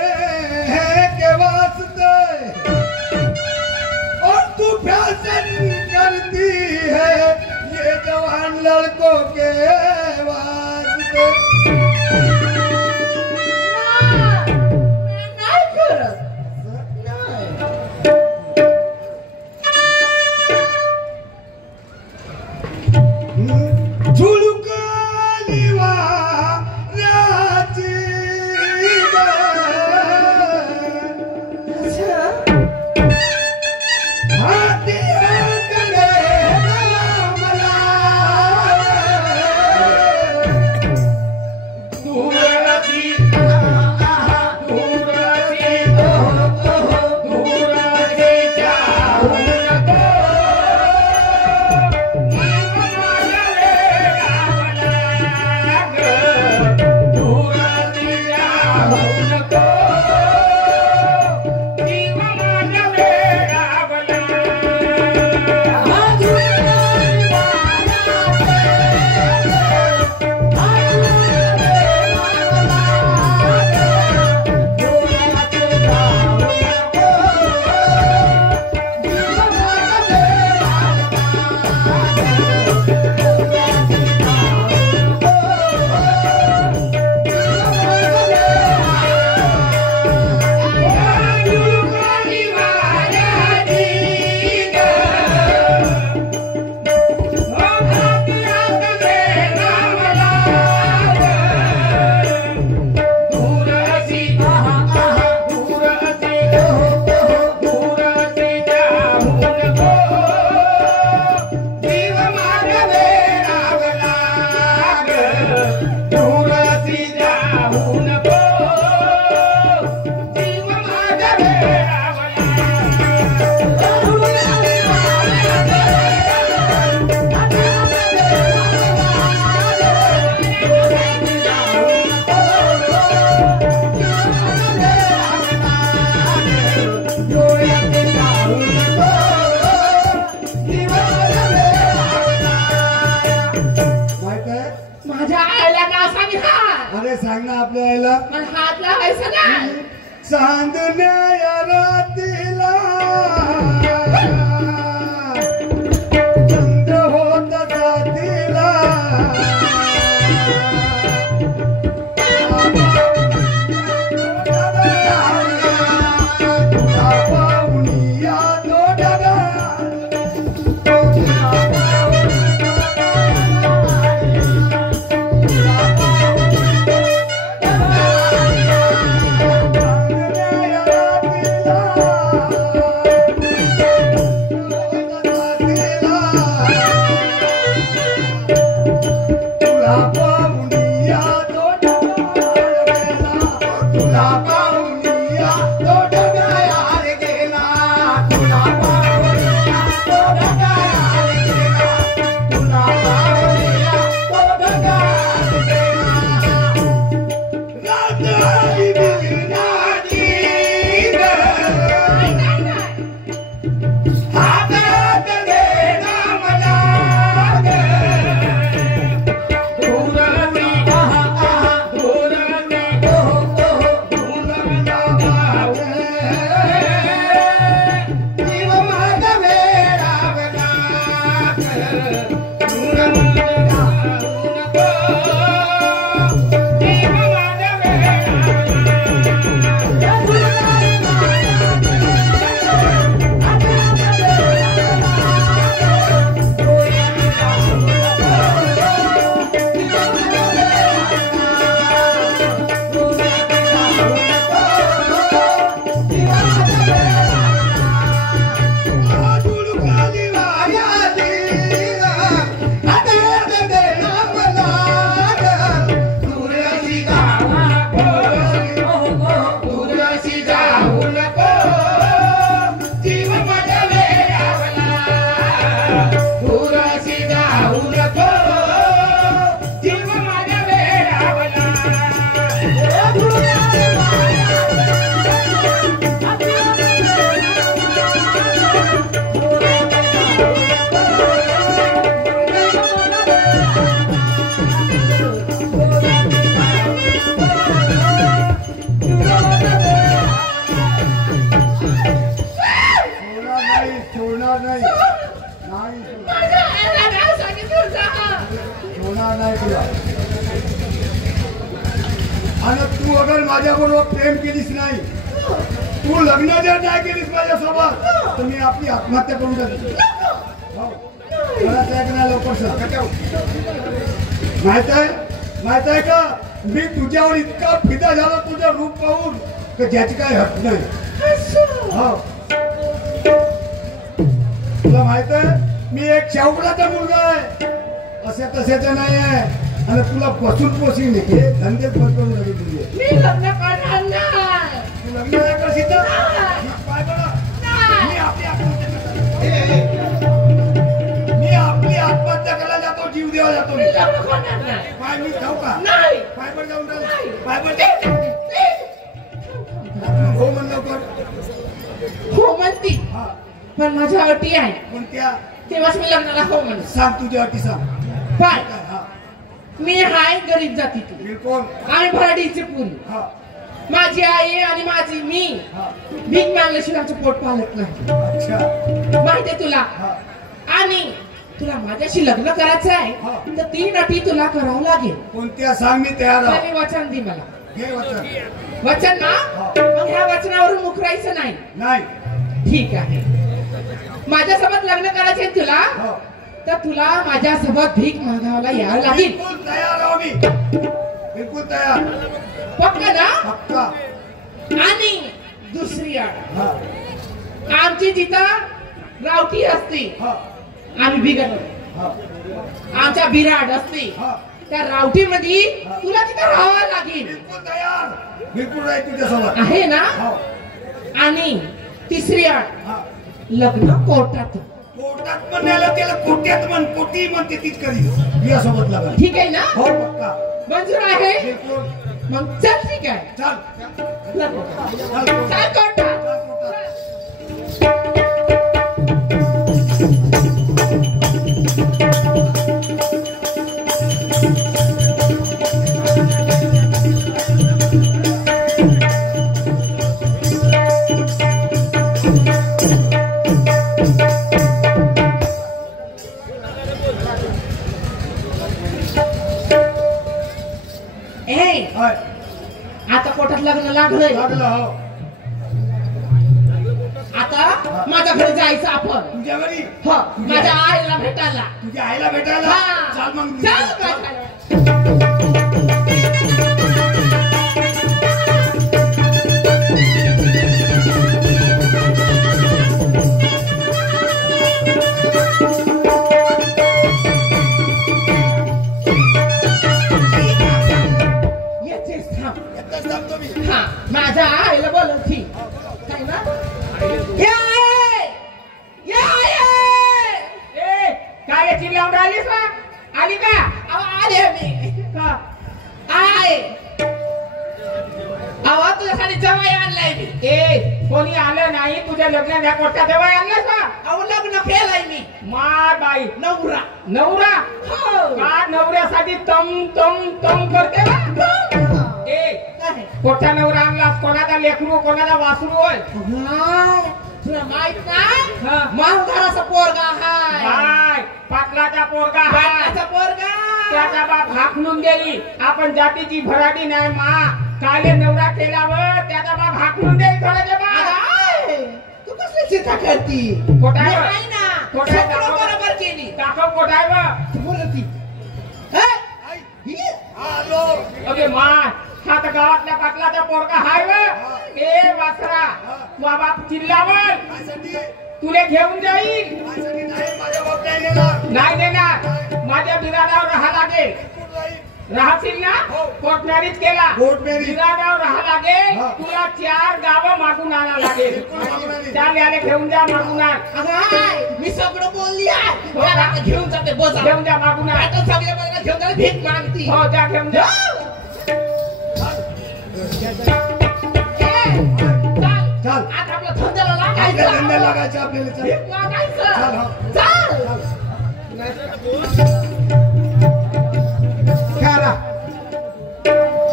है के वास्ते, और तू फैशन करती है ये जवान लड़कों के वास्ते. नाही करत. झुलुकालिवा राची हाती आंगणे मला माझ्या आईला नाव सांग. अरे सांग ना आपल्या आईला. मला हात लावायचा ना. चांदण्या रातीला चंद्र होत जातीला आणि तू अगर माझ्याबरोबर प्रेम केलीस नाही, तू लग्न जर नाही केलीस माझ्यासोबत, तर मी आपली आत्महत्या करून टाकेन. मला त्या ऐकणार लवकर सांग. माहित आहे का, मी तुझ्यावर इतका फिदा झाला तुझं रूप पाहून की ज्याची काही हट नाही. हो, तुला माहित आहे मी एक चौकडाचा मुलगा आहे, असे तसेच नाही आहे. आणि तुला बसून पोसीन हे धंदेच बंद करून टाकेल तुझे. मी लग्न करणार नाही. तू लग्न नाही करशील तर पाय बघा, मी आपली आत्महत्या करायला जातो, जीव देवा जातो. मी लग्न करणार नाही. पाय मी जाऊ का? नाही. पायवर जाऊन पायवर हो म्हण लवकर. हो म्हणती, हा, पण माझ्या अटी आहे. कोणत्या? तेव्हाच मी लग्नाला हो म्हणते. सांग तुझ्या अटी सांग. पण हा, मी हाय गरीब जातीतली, बिलकुल. आम्ही भराडीची पुरी. हा, माझी आई आणि माझी मी हा, भीक मागल्याशिवाय आमचं पोट पालत नाही. अच्छा. माहितीये तुला. हा, आणि तुला माझ्याशी लग्न करायचं आहे हा. तर 3 अटी तुला करावं लागेल. कोणत्या सांग, मी तयार आहे. पहिले वचन दे मला. घे वचन. वचन ना, हा. मग ह्या वचनावरून मुकरायचं नाही. नाही. ठीक आहे. माझ्यासोबत लग्न करायचे तुला, हो, तर तुला माझ्यासोबत भीक मागायला यावं लागेल. बिलकुल तयार आहो मी. बिलकुल तयार. पक्का ना. पक्का. आणि दुसरी अट, हा, आमची जिथं रावटी असते हा, आम्ही बिघडलो, हा, आमच्या बिराड असते हा. त्या रावटीमध्ये तुला तिथं राहावं लागेल. बिलकुल तयार. बिलकुल राहील तुझ्यासोबत. आहे ना. हो, आणि तिसरी अट, हा. लग्न कोर्टात. कोर्टात म्हणायला त्याला कोट्यात म्हण, कोटी म्हणते तीच करी तुझ्यासोबत लग्न. ठीक आहे ना. हो, पक्का. मंजूर आहे. बिलकुल. मग चल ठीक आहे. चल. लग्न. चल चल कोर्टात. लागलंय लागलं हो. आता माझ्या घरी जायचं आपण तुझ्या घरी हो माझ्या आईला भेटायला तुझ्या आईला भेटायला हा. चाल मग मी चल येतो. काय खायला. येतेच थांब. येतच थांबतो मी. हा माझ्या आईला बोलत ही काय ना या आई! या आई! ए काय चिल्लावून राहिलीस ना आली का अहो, आले मी का? आय अहो तुझ्यासाठी जवाई आणलाय मी ए कोणी आलं नाही तुझ्या लग्नाच्या कोर्टात तेव्हा आणलं का अहो लग्न केलंय मी माय बाई नवरा नवरा हो का नवऱ्यासाठी तम तम तम करते बा? ए काय? कोठा नवरा आणलास कोणाचा लेकरू कोणाचा वासरू होय अगं, तुला माहित नाही हा. मालधाराचा पोरगा हाय बाय पाटलाचा पोरगा हाय पाटलाचा पोरगा त्याचा बाप हाकलून गेली आपण जातीची भराटी नाही मा काले नवरा केल्यावर त्याचा बाप हाकलून देईल थोड्याच्या अगं, बा आय, तू कसली चिंता करती खोटं आहे. नाही ना खोटं आहे. सगळं बरोबर केली दाखव कोठाय बा तू बोलती हे? आई, ही? आलो. अगे माय हा तर गावातल्या पाटलाचा पोरगा हाय व ए वासरा तुझा बाप चिल्लावर माझ्यासाठी तुले घेऊन जाईल माझ्यासाठी नाही माझ्या बाप नाही नेणार. नाही देणार माझ्या बिराडावर राहा लागेल कोण जाईल? राहशील ना हो. कोर्ट मॅरेज केला कोर्ट मॅरेज. बिराडावर राहा लागेल हा. तुला 4 गावं मागून आणा लागेल बिलकुल मागून आली. त्या याले घेऊन जा मागून आण अगं, आय, मी सगळं बोलली आहे हो त्याला का? आता घेऊन जाते बोजा घेऊन जा मागून आण आता सगळ्या बाजूला घेऊन जाते भीक मागती हो जा घेऊन जा चाल. आता आपल्या धंद्याला आपल्या धंद्याला लागायचं लागायचं आपल्याला चल. भीक मागायचं चल, हो. चल खरा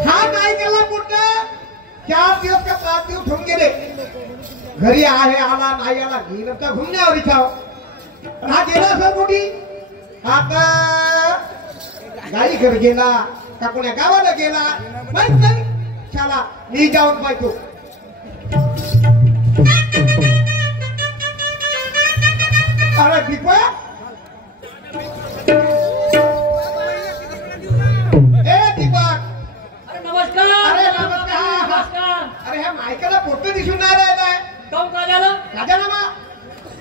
हा काय केला कुठं 4 दिवस का 5 दिवस ठेवून गेले घरी आहे आला नाही आला गेलं तर घुमण्यावर इच्छा हा गेला असं कुठे आता गाडी घर गेला का कोण्या गावाला गेला माहित नाही चला मी जाऊन पाहतो अरे दीपा ए दीपक अरे नमस्कार अरे नमस्कार. नमस्कार अरे ह्या मायकाला फोटो दिसून नाही राहिलाय काऊन काय झालं राजारामा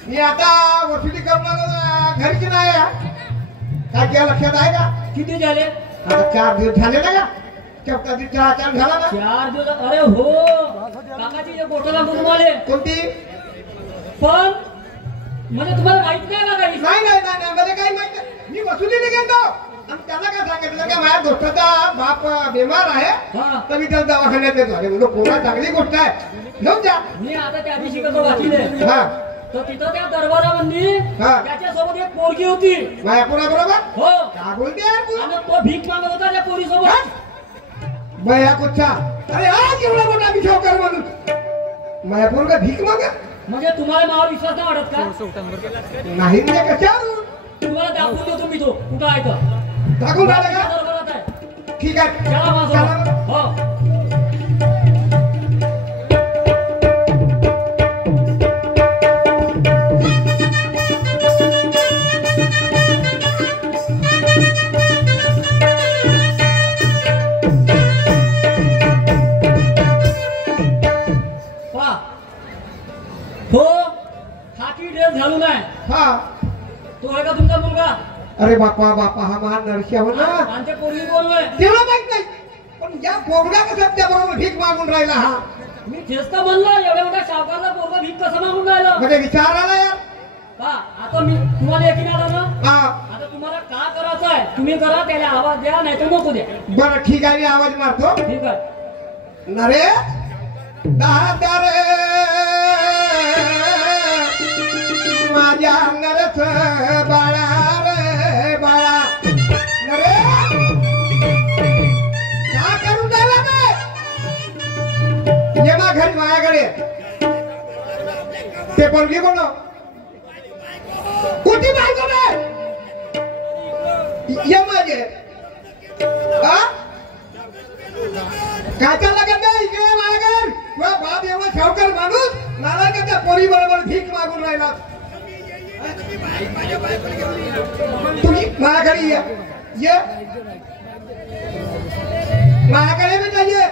मी आता वसुली करणार घरची नाही आहे. काय तुझ्या लक्षात आहे का किती झाले आता 4 दिवस झाले ना का चौथा दिवस 4 झाला ना 4 दिवस अरे हो काकाची जे बोटं लागून आले कोणती पण म्हणजे तुम्हाला माहित नाही का काही नाही नाही नाही नाही, मला काही माहित नाही. मी वसुलीने गेलो आणि त्याला काय सांगितलं का माझ्या दोस्ताचा बाप बिमार आहे हा तर मी त्याला दवाखान्यात येतो अरे म्हणलं कोणा चांगली गोष्ट आहे जाऊन द्या मी आता त्या दिवशी कसं वाचले हा तर तिथं त्या दरबारामध्ये हा. त्याच्यासोबत एक पोरगी होती माझ्या कोणाबरोबर हो का बोलते यार तू आणि तो भीक मागत होता त्या पोरीसोबत बया कुच्छा अरे आज एवढा मोठा विषय कर म्हणून माझ्या पोरगा भीक मागा म्हणजे तुम्हाला मावर विश्वास नाही वाटत का नाही म्हणजे कशावर तुम्हाला दाखवून देतो मी तो कुठं आहे तर दाखवून राहिला का दरबारात आहे ठीक आहे चला माझं चला. हो पहा. हो खाकी ड्रेस घालून आहे हा तो आहे का तुमचा मुलगा अरे बापा बापा हा महान नरसिंह हो ना आमच्या पोरगी कोण आहे तेवढं माहित नाही पण या पोरगा कसा त्याबरोबर भीक मागून राहिला हा मी तेच तर म्हणलं एवढ्या मोठ्या सावकारला पोरगा भीक कसं मागून राहिला म्हणजे विचार आला यार पहा आता मी तुम्हाला एकीने आला ना हा आता तुम्हाला का करायचं आहे तुम्ही करा त्याला आवाज द्या नाही तर नको द्या बरं ठीक आहे मी आवाज मारतो ठीक आहे नरे दादा रे माझ्या नरस बाळा रे बाळा नरे का करून राहिला बे ये मा घरी माझ्याकडे ते पोरगी कोण कुठे बायको बे ये माझे हा काय चाललं का ते इकडे माझ्याकडे बाप एवढा ठेवकर माणूस नाला का त्या पोरी बरोबर भीक मागून राहिला तुम्ही माझ्याकडे ये माझ्याकडे बेटा ये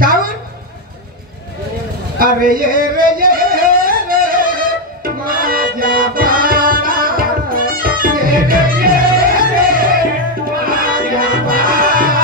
काय अरे ये रे ये रे माझ्या बाळा ये रे माझ्या बाळा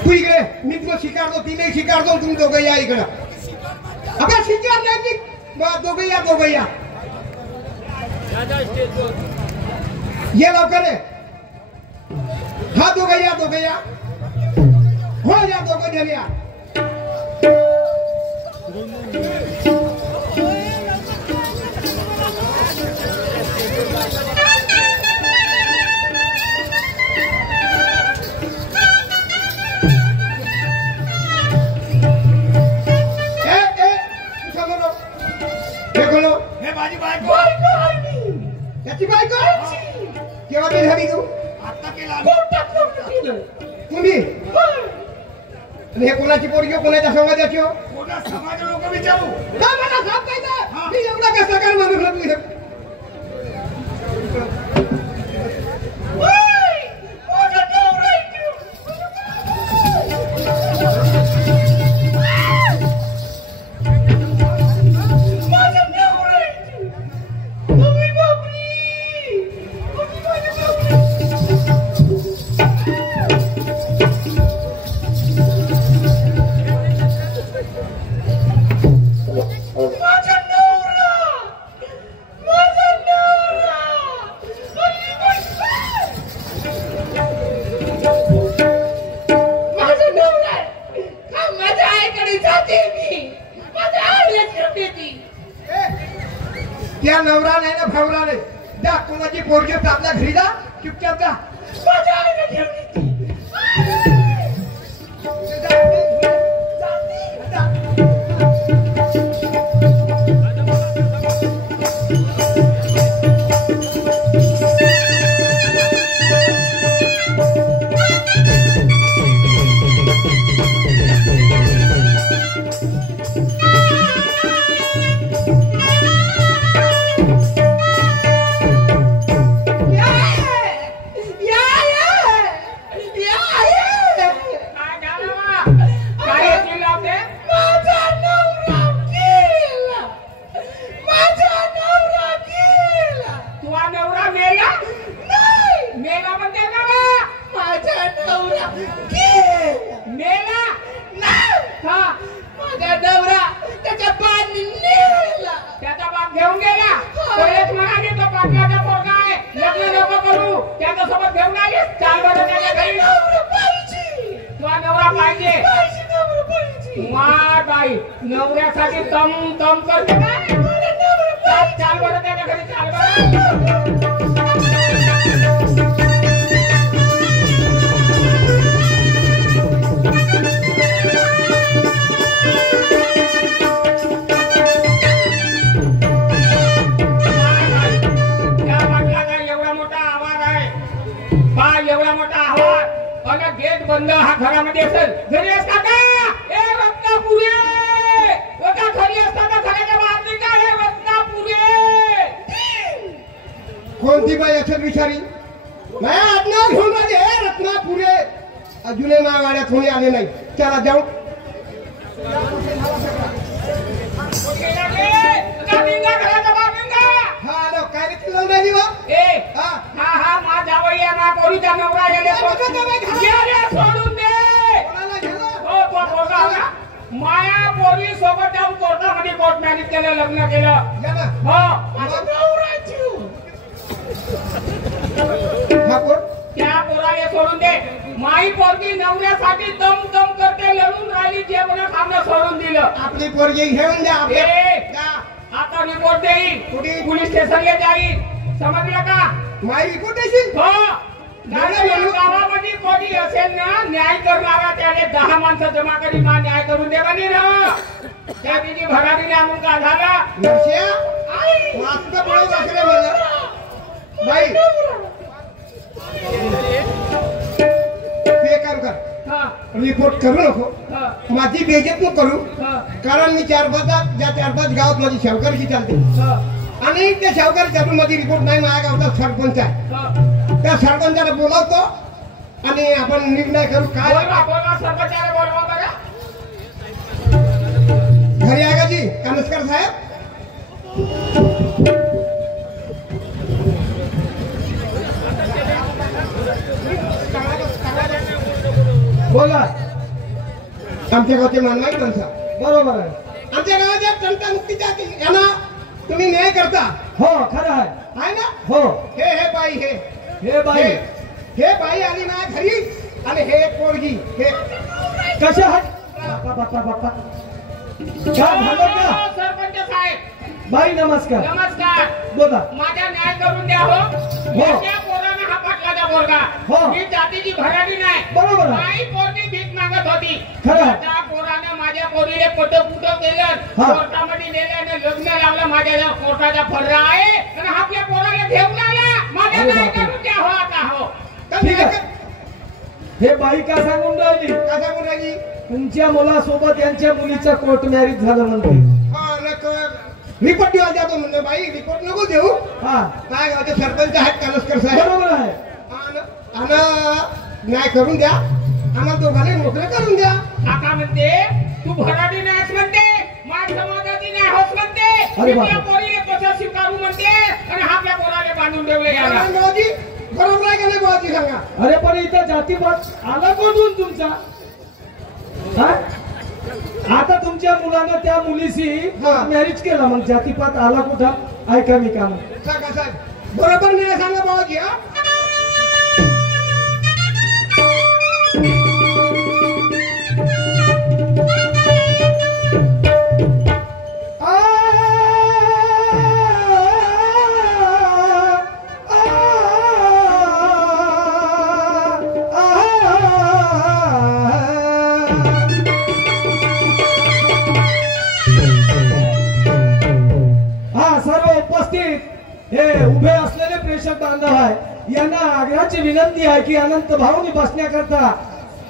तू इकडे मी तुला शिकारतो ती नाही शिकारतो तुम्ही दोघं या इकडं अबे शिकार नाही दोघं या ये लवकर रे हा दोघं या हो या दोघं जण या केव्हा ते झाली तू आता तुम्ही हे कोणाची पोरगी कोणाच्या समाजाची हो कोणा समाज लोक विचारू मला सांगायचं मी एवढा कसा काय म्हणून त्या नवरा नाही ना भावरा नाही जा कोणाची पोरगी आपल्या घरी जा चुपचाप जा लग्नासाठी तम तम करते काय चाल बरं त्याच्या घरी चाल बरं एवढा मोठा आवाज आणि गेट बंद हा घरामध्ये असेल घरी असता का ए रत्नापुरे का घरी असता का घराच्या बाहेर नाही का हे रत्नापुरे कोणती बाई असेल विचारी नाही आडनाव घेऊन आले रत्नापुरे अजूनही मागाड्यात कोणी आले नाही चला जाऊ काय नाही पोरीचा नवरा गेले सोडून दे माया पोरी सोबत जाऊन कोर्टामध्ये कोर्ट मॅरेज केलं लग्न केलं त्या पोराला सोडून दे माई पोरगी नवऱ्यासाठी दम दम करते लढून राहिली जेवण खाणं सोडून दिलं आपली पोरगी घेऊन द्या आता रिपोर्ट देईल पोलीस स्टेशनला जाईल समजलं का माई रिपोर्ट देशील हो गावामध्ये कोणी असेल ना न्याय करणारा त्याने 10 माणसं जमा करी मा न्याय करून दे बनी ना त्या तिची भरारी आणून का झाला बाई ते काम कर रिपोर्ट करू नको माझी बेइज्जत नको करू कारण मी 4-5 गावात माझी शावकारकी चालते आणि त्या शावकारीच्या माझी रिपोर्ट नाही माझ्या गावचा सरपंच आहे त्या सरपंचाला बोलावतो आणि आपण निर्णय करू काय सरपंचाला बोलवा बघा घरी आहे का जी कानसकर साहेब बोला आमच्या गावचे मानवाई माणसा बरोबर आहे आमच्या गावाच्या जनता मुक्तीच्या यांना तुम्ही न्याय करता हो खरं आहे ना हो हे बाई हे बाई हे बाई आली माझ्या घरी आणि हे पोरगी हे कशा बाप्पा बाप्पा बाप्पा काय भांडत का सरपंच साहेब बाई नमस्कार नमस्कार बोला माझा न्याय करून द्या हो त्या पोरानं हा पाटलाचा पोरगा हो. मी जातीची भराडी नाही बरोबर आहे. माझी पोरगी भीक मागत होती खरं आहे. त्या पोरानं माझ्या पोरीने कुठं केलं हा. कोर्टामध्ये नेल्यानं लग्न लावलं माझ्या कोर्टाचा फर्रा आहे आणि आपल्या पोराला घेऊन आला माझा अरे न्याय बापरे. करून द्या हो आता हो ठीक आहे हे बाई का सांगून राहिली का सांगून राहिली तुमच्या मुलासोबत यांच्या मुलीचं कोर्ट मॅरेज झालं म्हणते रिपोर्ट देवा जातो म्हणलं बाई रिपोर्ट नको देऊ हा काय गावचे सरपंच आहेत कानसकर साहेब बरोबर आहे आणि न्याय करून द्या आम्हाला दोघांना मोकळे करून द्या आता म्हणते तू भराडी नाहीस म्हणते माझ समाजाची नाही होत म्हणते अरे मी बापरे. त्या पोरीला कसं स्वीकारू म्हणते आणि आपल्या पोराला बांधून ठेवले याला बाबाजी बरोबर आहे का नाही बाबाजी सांगा अरे पण इथं जातीपात आला कोणून तुमचा हा? आता तुमच्या मुलानं त्या मुलीशी हा. मॅरेज केला मग जातीपात आला कुठं ऐका मी काम सांगा साहेब बरोबर नाही सांगा बाबाजी हा हे उभे असलेले प्रेक्षक बांधव आहे यांना आग्रहाची विनंती आहे की अनंत भाऊनी बसण्याकरता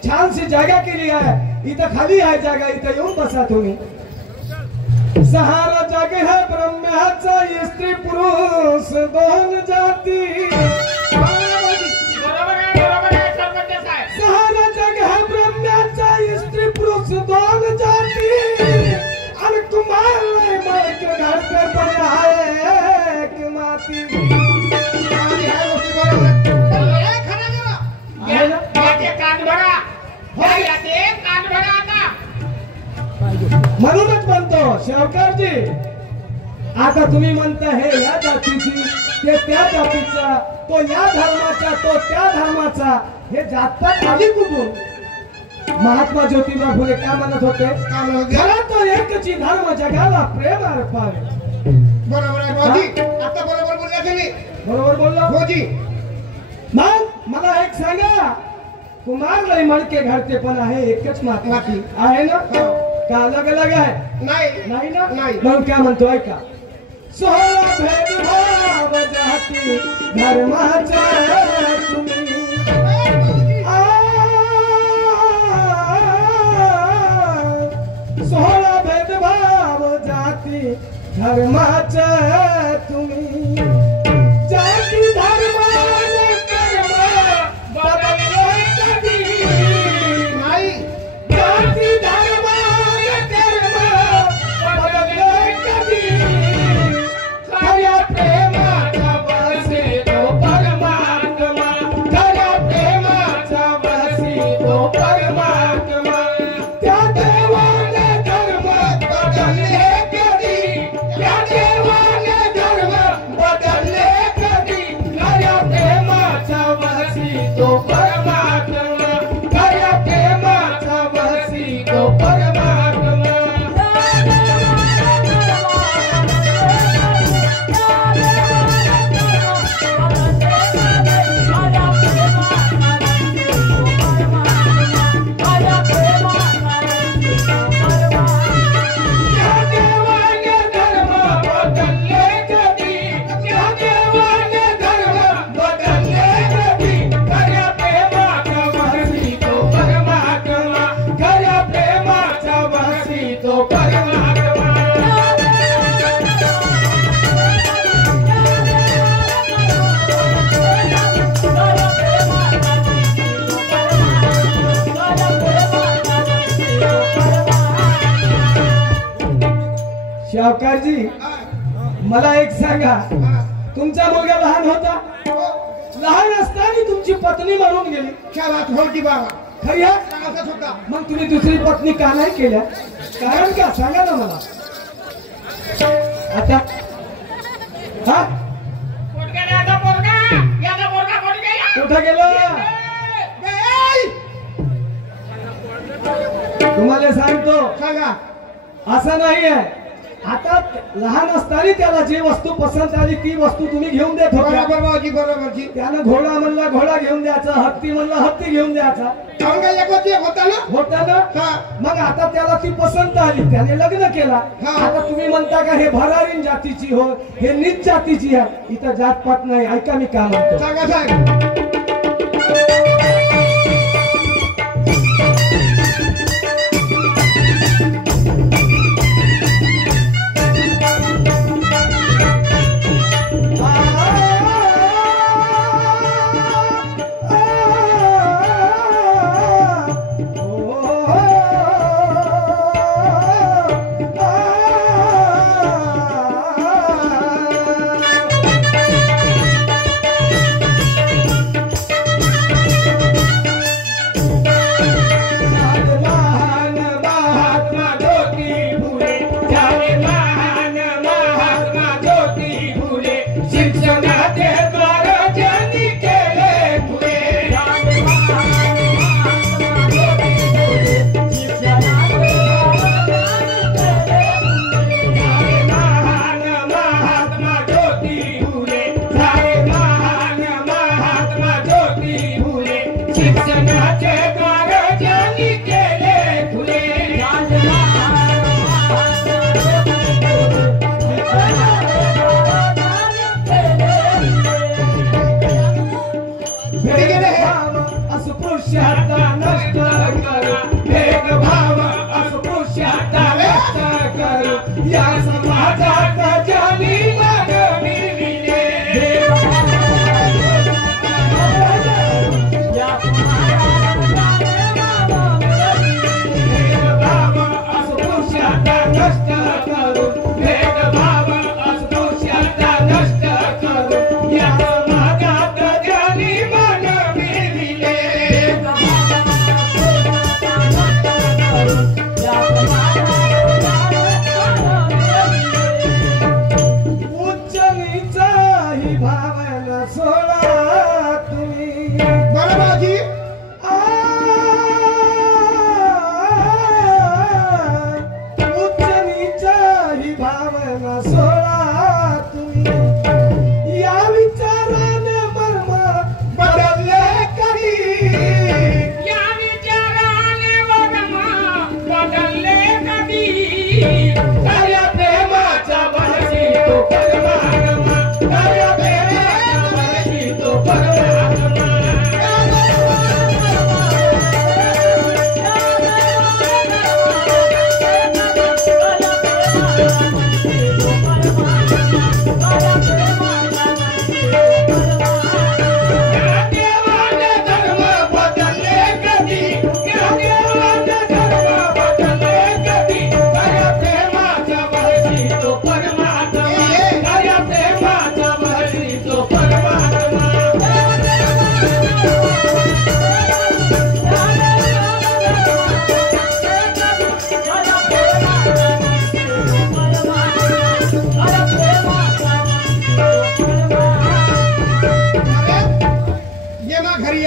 छानशी जागा केली आहे इथं खाली आहे जागा इथं येऊन बसा तुम्ही सहारा जग है ब्रह्माचा स्त्री पुरुष दोन जाती बरोबर आहे सरपंच साहेब सहारा जग है ब्रह्माचा स्त्री पुरुष दोन जाती आणि तुम्हाला मालक घर पे पड़ा है एक माती म्हणूनच म्हणतो शेवकारजी आता तुम्ही म्हणता हे या जातीची ते त्या जातीचा तो या धर्माचा तो त्या धर्माचा हे जातपात आली कुठून महात्मा ज्योतिबा फुले काय म्हणत होते? काय म्हणत होते? खरा तो एकची धर्म जगाला प्रेम अर्पावे. बरोबर आहे भाऊजी, आता बरोबर बोलला तुम्ही. बरोबर बोललो भाऊजी मग मला एक सांगा, कुमार लय मडके घडते पण आहे एकच माती आहे ना? का अलग अलग आहे? नाही नाही ना? नाही. मग काय म्हणतो ऐका, सोळा भेदभाव जाती धर्माचा तुम्ही सोळा भेदभाव जाती धर्माचा तुम्ही जाती धर्माने कर्म बदलले कधी नाही. जाती धर्माने कर्म बदलले कधी खऱ्या प्रेमाचा बसी तो परमात्मा खऱ्या प्रेमाचा बसी तो परमात्मा त्या देवाने धर्म बदलले कधी त्या देवाने धर्म बदलले कधी खऱ्या प्रेमाचा बसी तो परमात्मा खऱ्या प्रेमाचा बसी तो परमात्मा त्या देवाने धर्म बदलले कधी त्या देवाने धर्म बदलले कधी खऱ्या प्रेमाचा बसी तो परमात्मा खऱ्या प्रेमाचा बसी तो परमात्मा शावकारजी मला एक सांगा, तुमचा मुलगा लहान होता, लहान असताना तुमची पत्नी मरून गेली, क्या बात भाऊजी बाबा, खरी आहे? सांगतच होता. मग तुम्ही दुसरी पत्नी का नाही केल्या? कारण का सांगा ना मला आता. हा कोण गेला याचा पोरगा? याचा पोरगा कोण गेला? कुठं गेलं? तुम्हाला सांगतो सांगा. असं नाही आहे. आता लहान असताना त्याला जी वस्तू पसंत आली ती वस्तू तुम्ही घेऊन देत होता. बरोबर भाऊजी, बरोबरची. त्यानं घोडा म्हणला घोडा घेऊन द्यायचा, हत्ती म्हणला हत्ती घेऊन द्यायचा, काहून काय एक होती, एक होता ना? होता ना? हा. मग आता त्याला ती पसंत आली, त्याने लग्न केला. हा. आता तुम्ही म्हणता का हे भरारीन जातीची हो, हे नीच जातीची आहे. इथं जातपात नाही. ऐका मी काय म्हणतो. सांगा साहेब. सोळा तुम्ही या विचाराने मर्म बदलले कधी या विचाराने वर्म बदलले कधी खऱ्या प्रेमाचा बहसी तो परमात्मा खऱ्या प्रेमाचा बहसी तो परमात्मा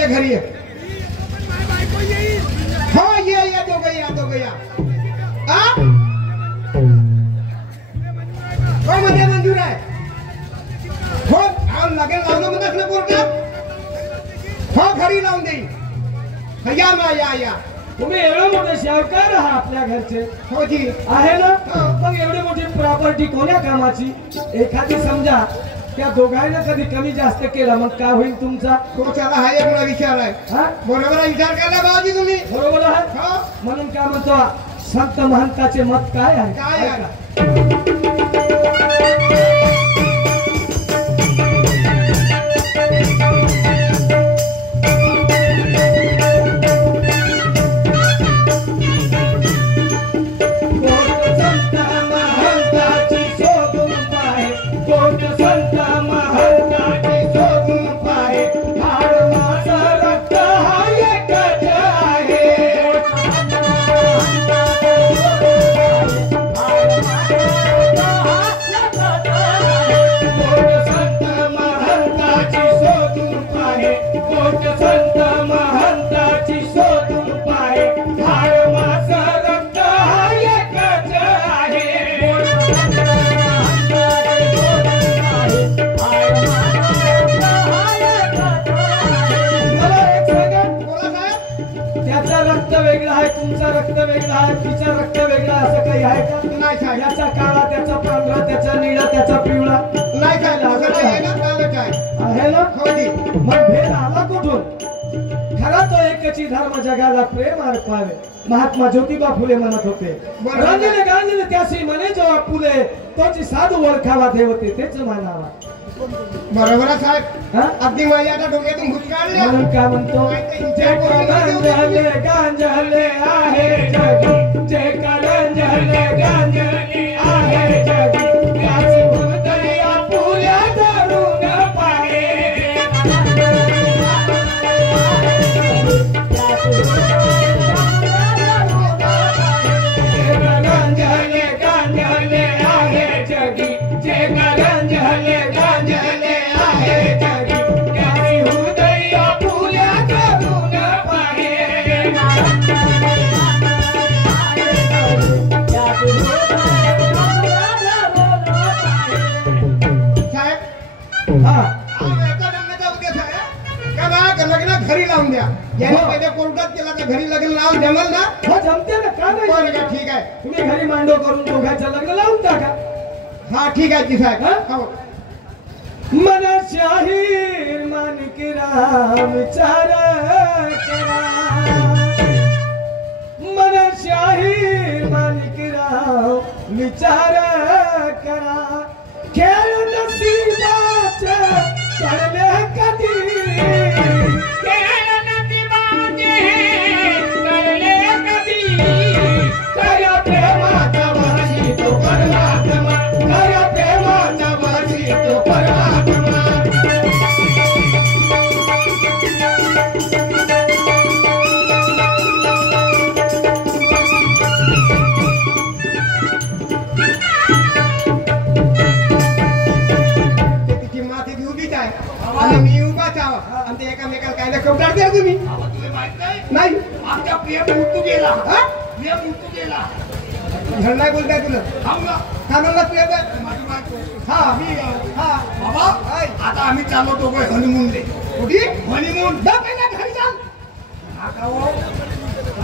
घरी ये हो ये तो गया हो मध्ये मंजूर आहे हो लगेल लावलं म्हणत ना कोर्टात हो घरी लावून देईल या तुम्ही एवढे मोठे शाहूकार आहात आपल्या घरचे हो जी आहे ना मग एवढी मोठी प्रॉपर्टी कोण्या कामाची एखादी समजा त्या दोघांना कधी कमी जास्त केला मग काय होईल तुमचा कोचाला हा एक विचार आहे बरोबर विचार केला बाबाजी तुम्ही बरोबर आहे म्हणून काय म्हणतो संत महंताचे मत काय आहे काय आहे याचा काळा त्याचा पांढरा त्याचा निळा त्याचा पिवळा नाही काय आहे ना मग भेद आला कुठून खरा तो एकची धर्म जगाला प्रेम अर्पावे महात्मा ज्योतिबा फुले म्हणत होते रंजने गांजने त्याशी म्हणे जेव्हा फुले तोची साधू ओळखावा देवते तेच मानावा बरोबर साहेब अगदी माझ्या आता डोक्यातून भूतकाळ म्हणून काय म्हणतो गांजले गांजले आहे जगी जे गांजले गांजले आहे जगी त्याची भूतया फुल्या धरून पाहे गांजले गांजले आहे जगी जे गांजले गांजले आहे जगी त्याची हृदया फुल्या धरून पाहे घरी लावून द्या याने पहिले कोर्टात केला तर घरी लग्न लावून जमल ना हो जमते ना का नाही ठीक आहे तुम्ही घरी मांडव करून दोघांचं लग्न लावून टाका हा ठीक आहे की साहेब मन शाहीर मानिक राम विचार करा मन शाहीर मानिक राम विचार करा खेळ नसीबाचे पडले कधी मी उभाच आहो आणि ते एकामेकाला काय कपडार द्या तुम्ही नाही आमच्या प्रिय मृत्यू गेला प्रिय मृत्यू गेला घर नाही बोलताय तुला काय म्हणला तू हा मी हा बाबा आता आम्ही चाललो तो हनीमूनले कुठे हनीमून जा पहिला घरी चाल हा का हो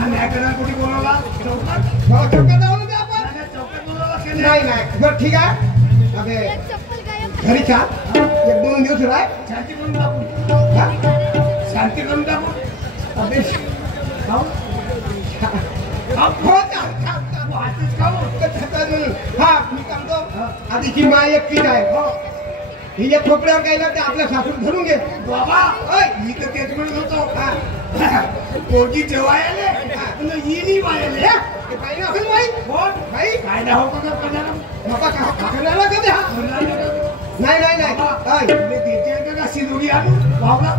न्यायकडे कुठे बोलवला चौकात जाऊ ना आपण चौकात बोलवला नाही नाही बरं ठीक आहे अबे घरी चाल एक दोन दिवस राय शांती करून टाकू शांती करून टाकू अबे हा मी सांगतो आधीची माय एकटीच आहे ही एक खोकड्यावर काही लागते आपल्या सासून धरून घे बाबा मी तर तेच म्हणत होतो पोरगी जेवायला इनी वायले काही असेल भाई काय नाव नाही नाही नाही का शिदोरी आणू भावला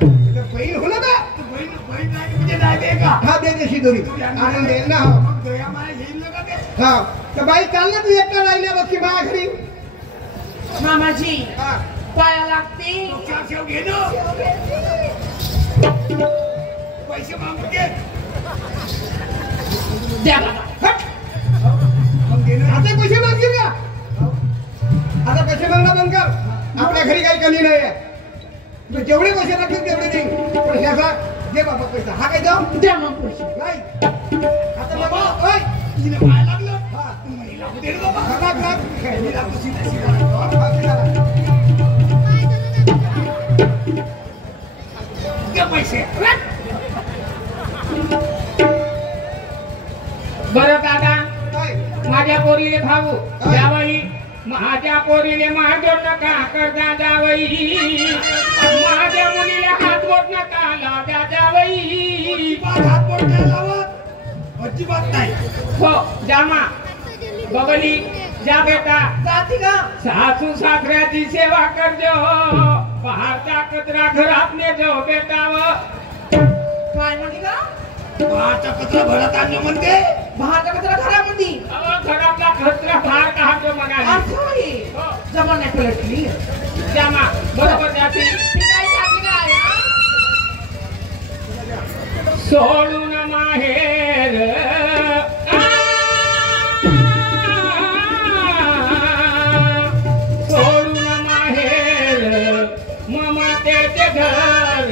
बहीण होलं का बहीण नाही म्हणजे नाही दे का हा दे दे शिदोरी आणून देईल ना हा तर बाई चाल ना तू एकटा राहिल्या बघ माझ्या घरी मामाजी पाया लागते घे ना पैसे मागून घे द्या बाबा आता पैसे मागतील का आता पैसे मागणं बंद कर आपल्या घरी काही कमी नाही आहे जेवढे पैसे लागतील तेवढे देईन पण ह्याचा दे बाबा पैसा हा काय जाऊ द्या मग पैसे नाही आता बाबा तिने पाय लागलं हा तुम्ही लागू दे बाबा पैसे बरं दादा माझ्या पोरीले भाऊ जावई माझ्या पोरीले महादेव नका करदा जावई माझ्या मुलीला हात बोट नका लादा जावई हात बोट नाही लावत अजिबात नाही हो जामा बबली जा बेटा जाती का सासू सासऱ्याची सेवा करजो बाहेरचा कचरा घरात नेजो बेटाव काय म्हणते का बाचा कचरा घरात आणलं म्हणते बाहेरचा कचरा घरामध्ये घरातला कचरा बाहेर काढतो म्हणाली असं आहे जमा नाही पलटली जामा बरोबर जाती ती काय जाती काय सोडून माहेर सोडून माहेर ममतेचे घर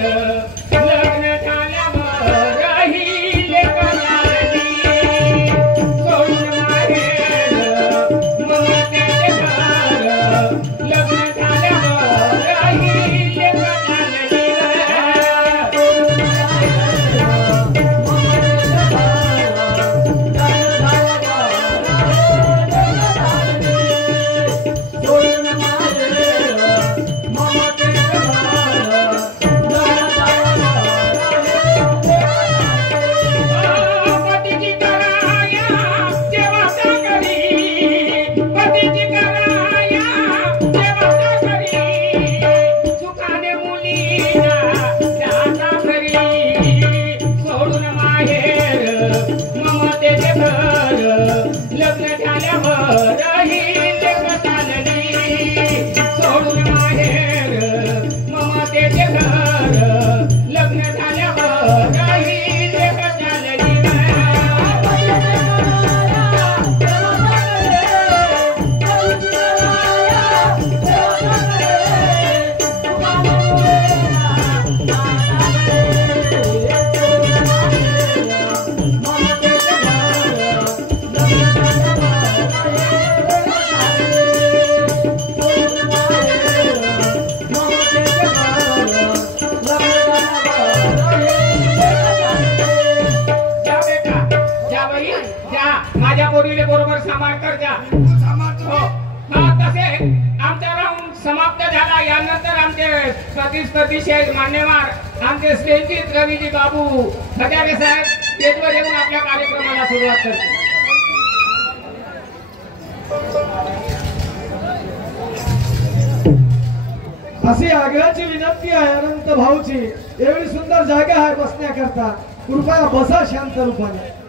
लग्न झाल्यावर हिले कलाली सोडून माहेर ममतेचे घर लग्न झाल्यावर हिले कलाली बरोबर सांभाळ कर जा तसे आमचा राऊंड समाप्त झाला यानंतर आमचे प्रतिष्ठित मान्यवर आमचे स्नेहित रवीजी बाबू हजारे साहेब स्टेजवर येऊन आपल्या कार्यक्रमाला सुरुवात करतील अशी आग्रहाची विनंती आहे अनंत भाऊची एवढी सुंदर जागा आहे बसण्याकरता कृपया बसा शांत रूपाने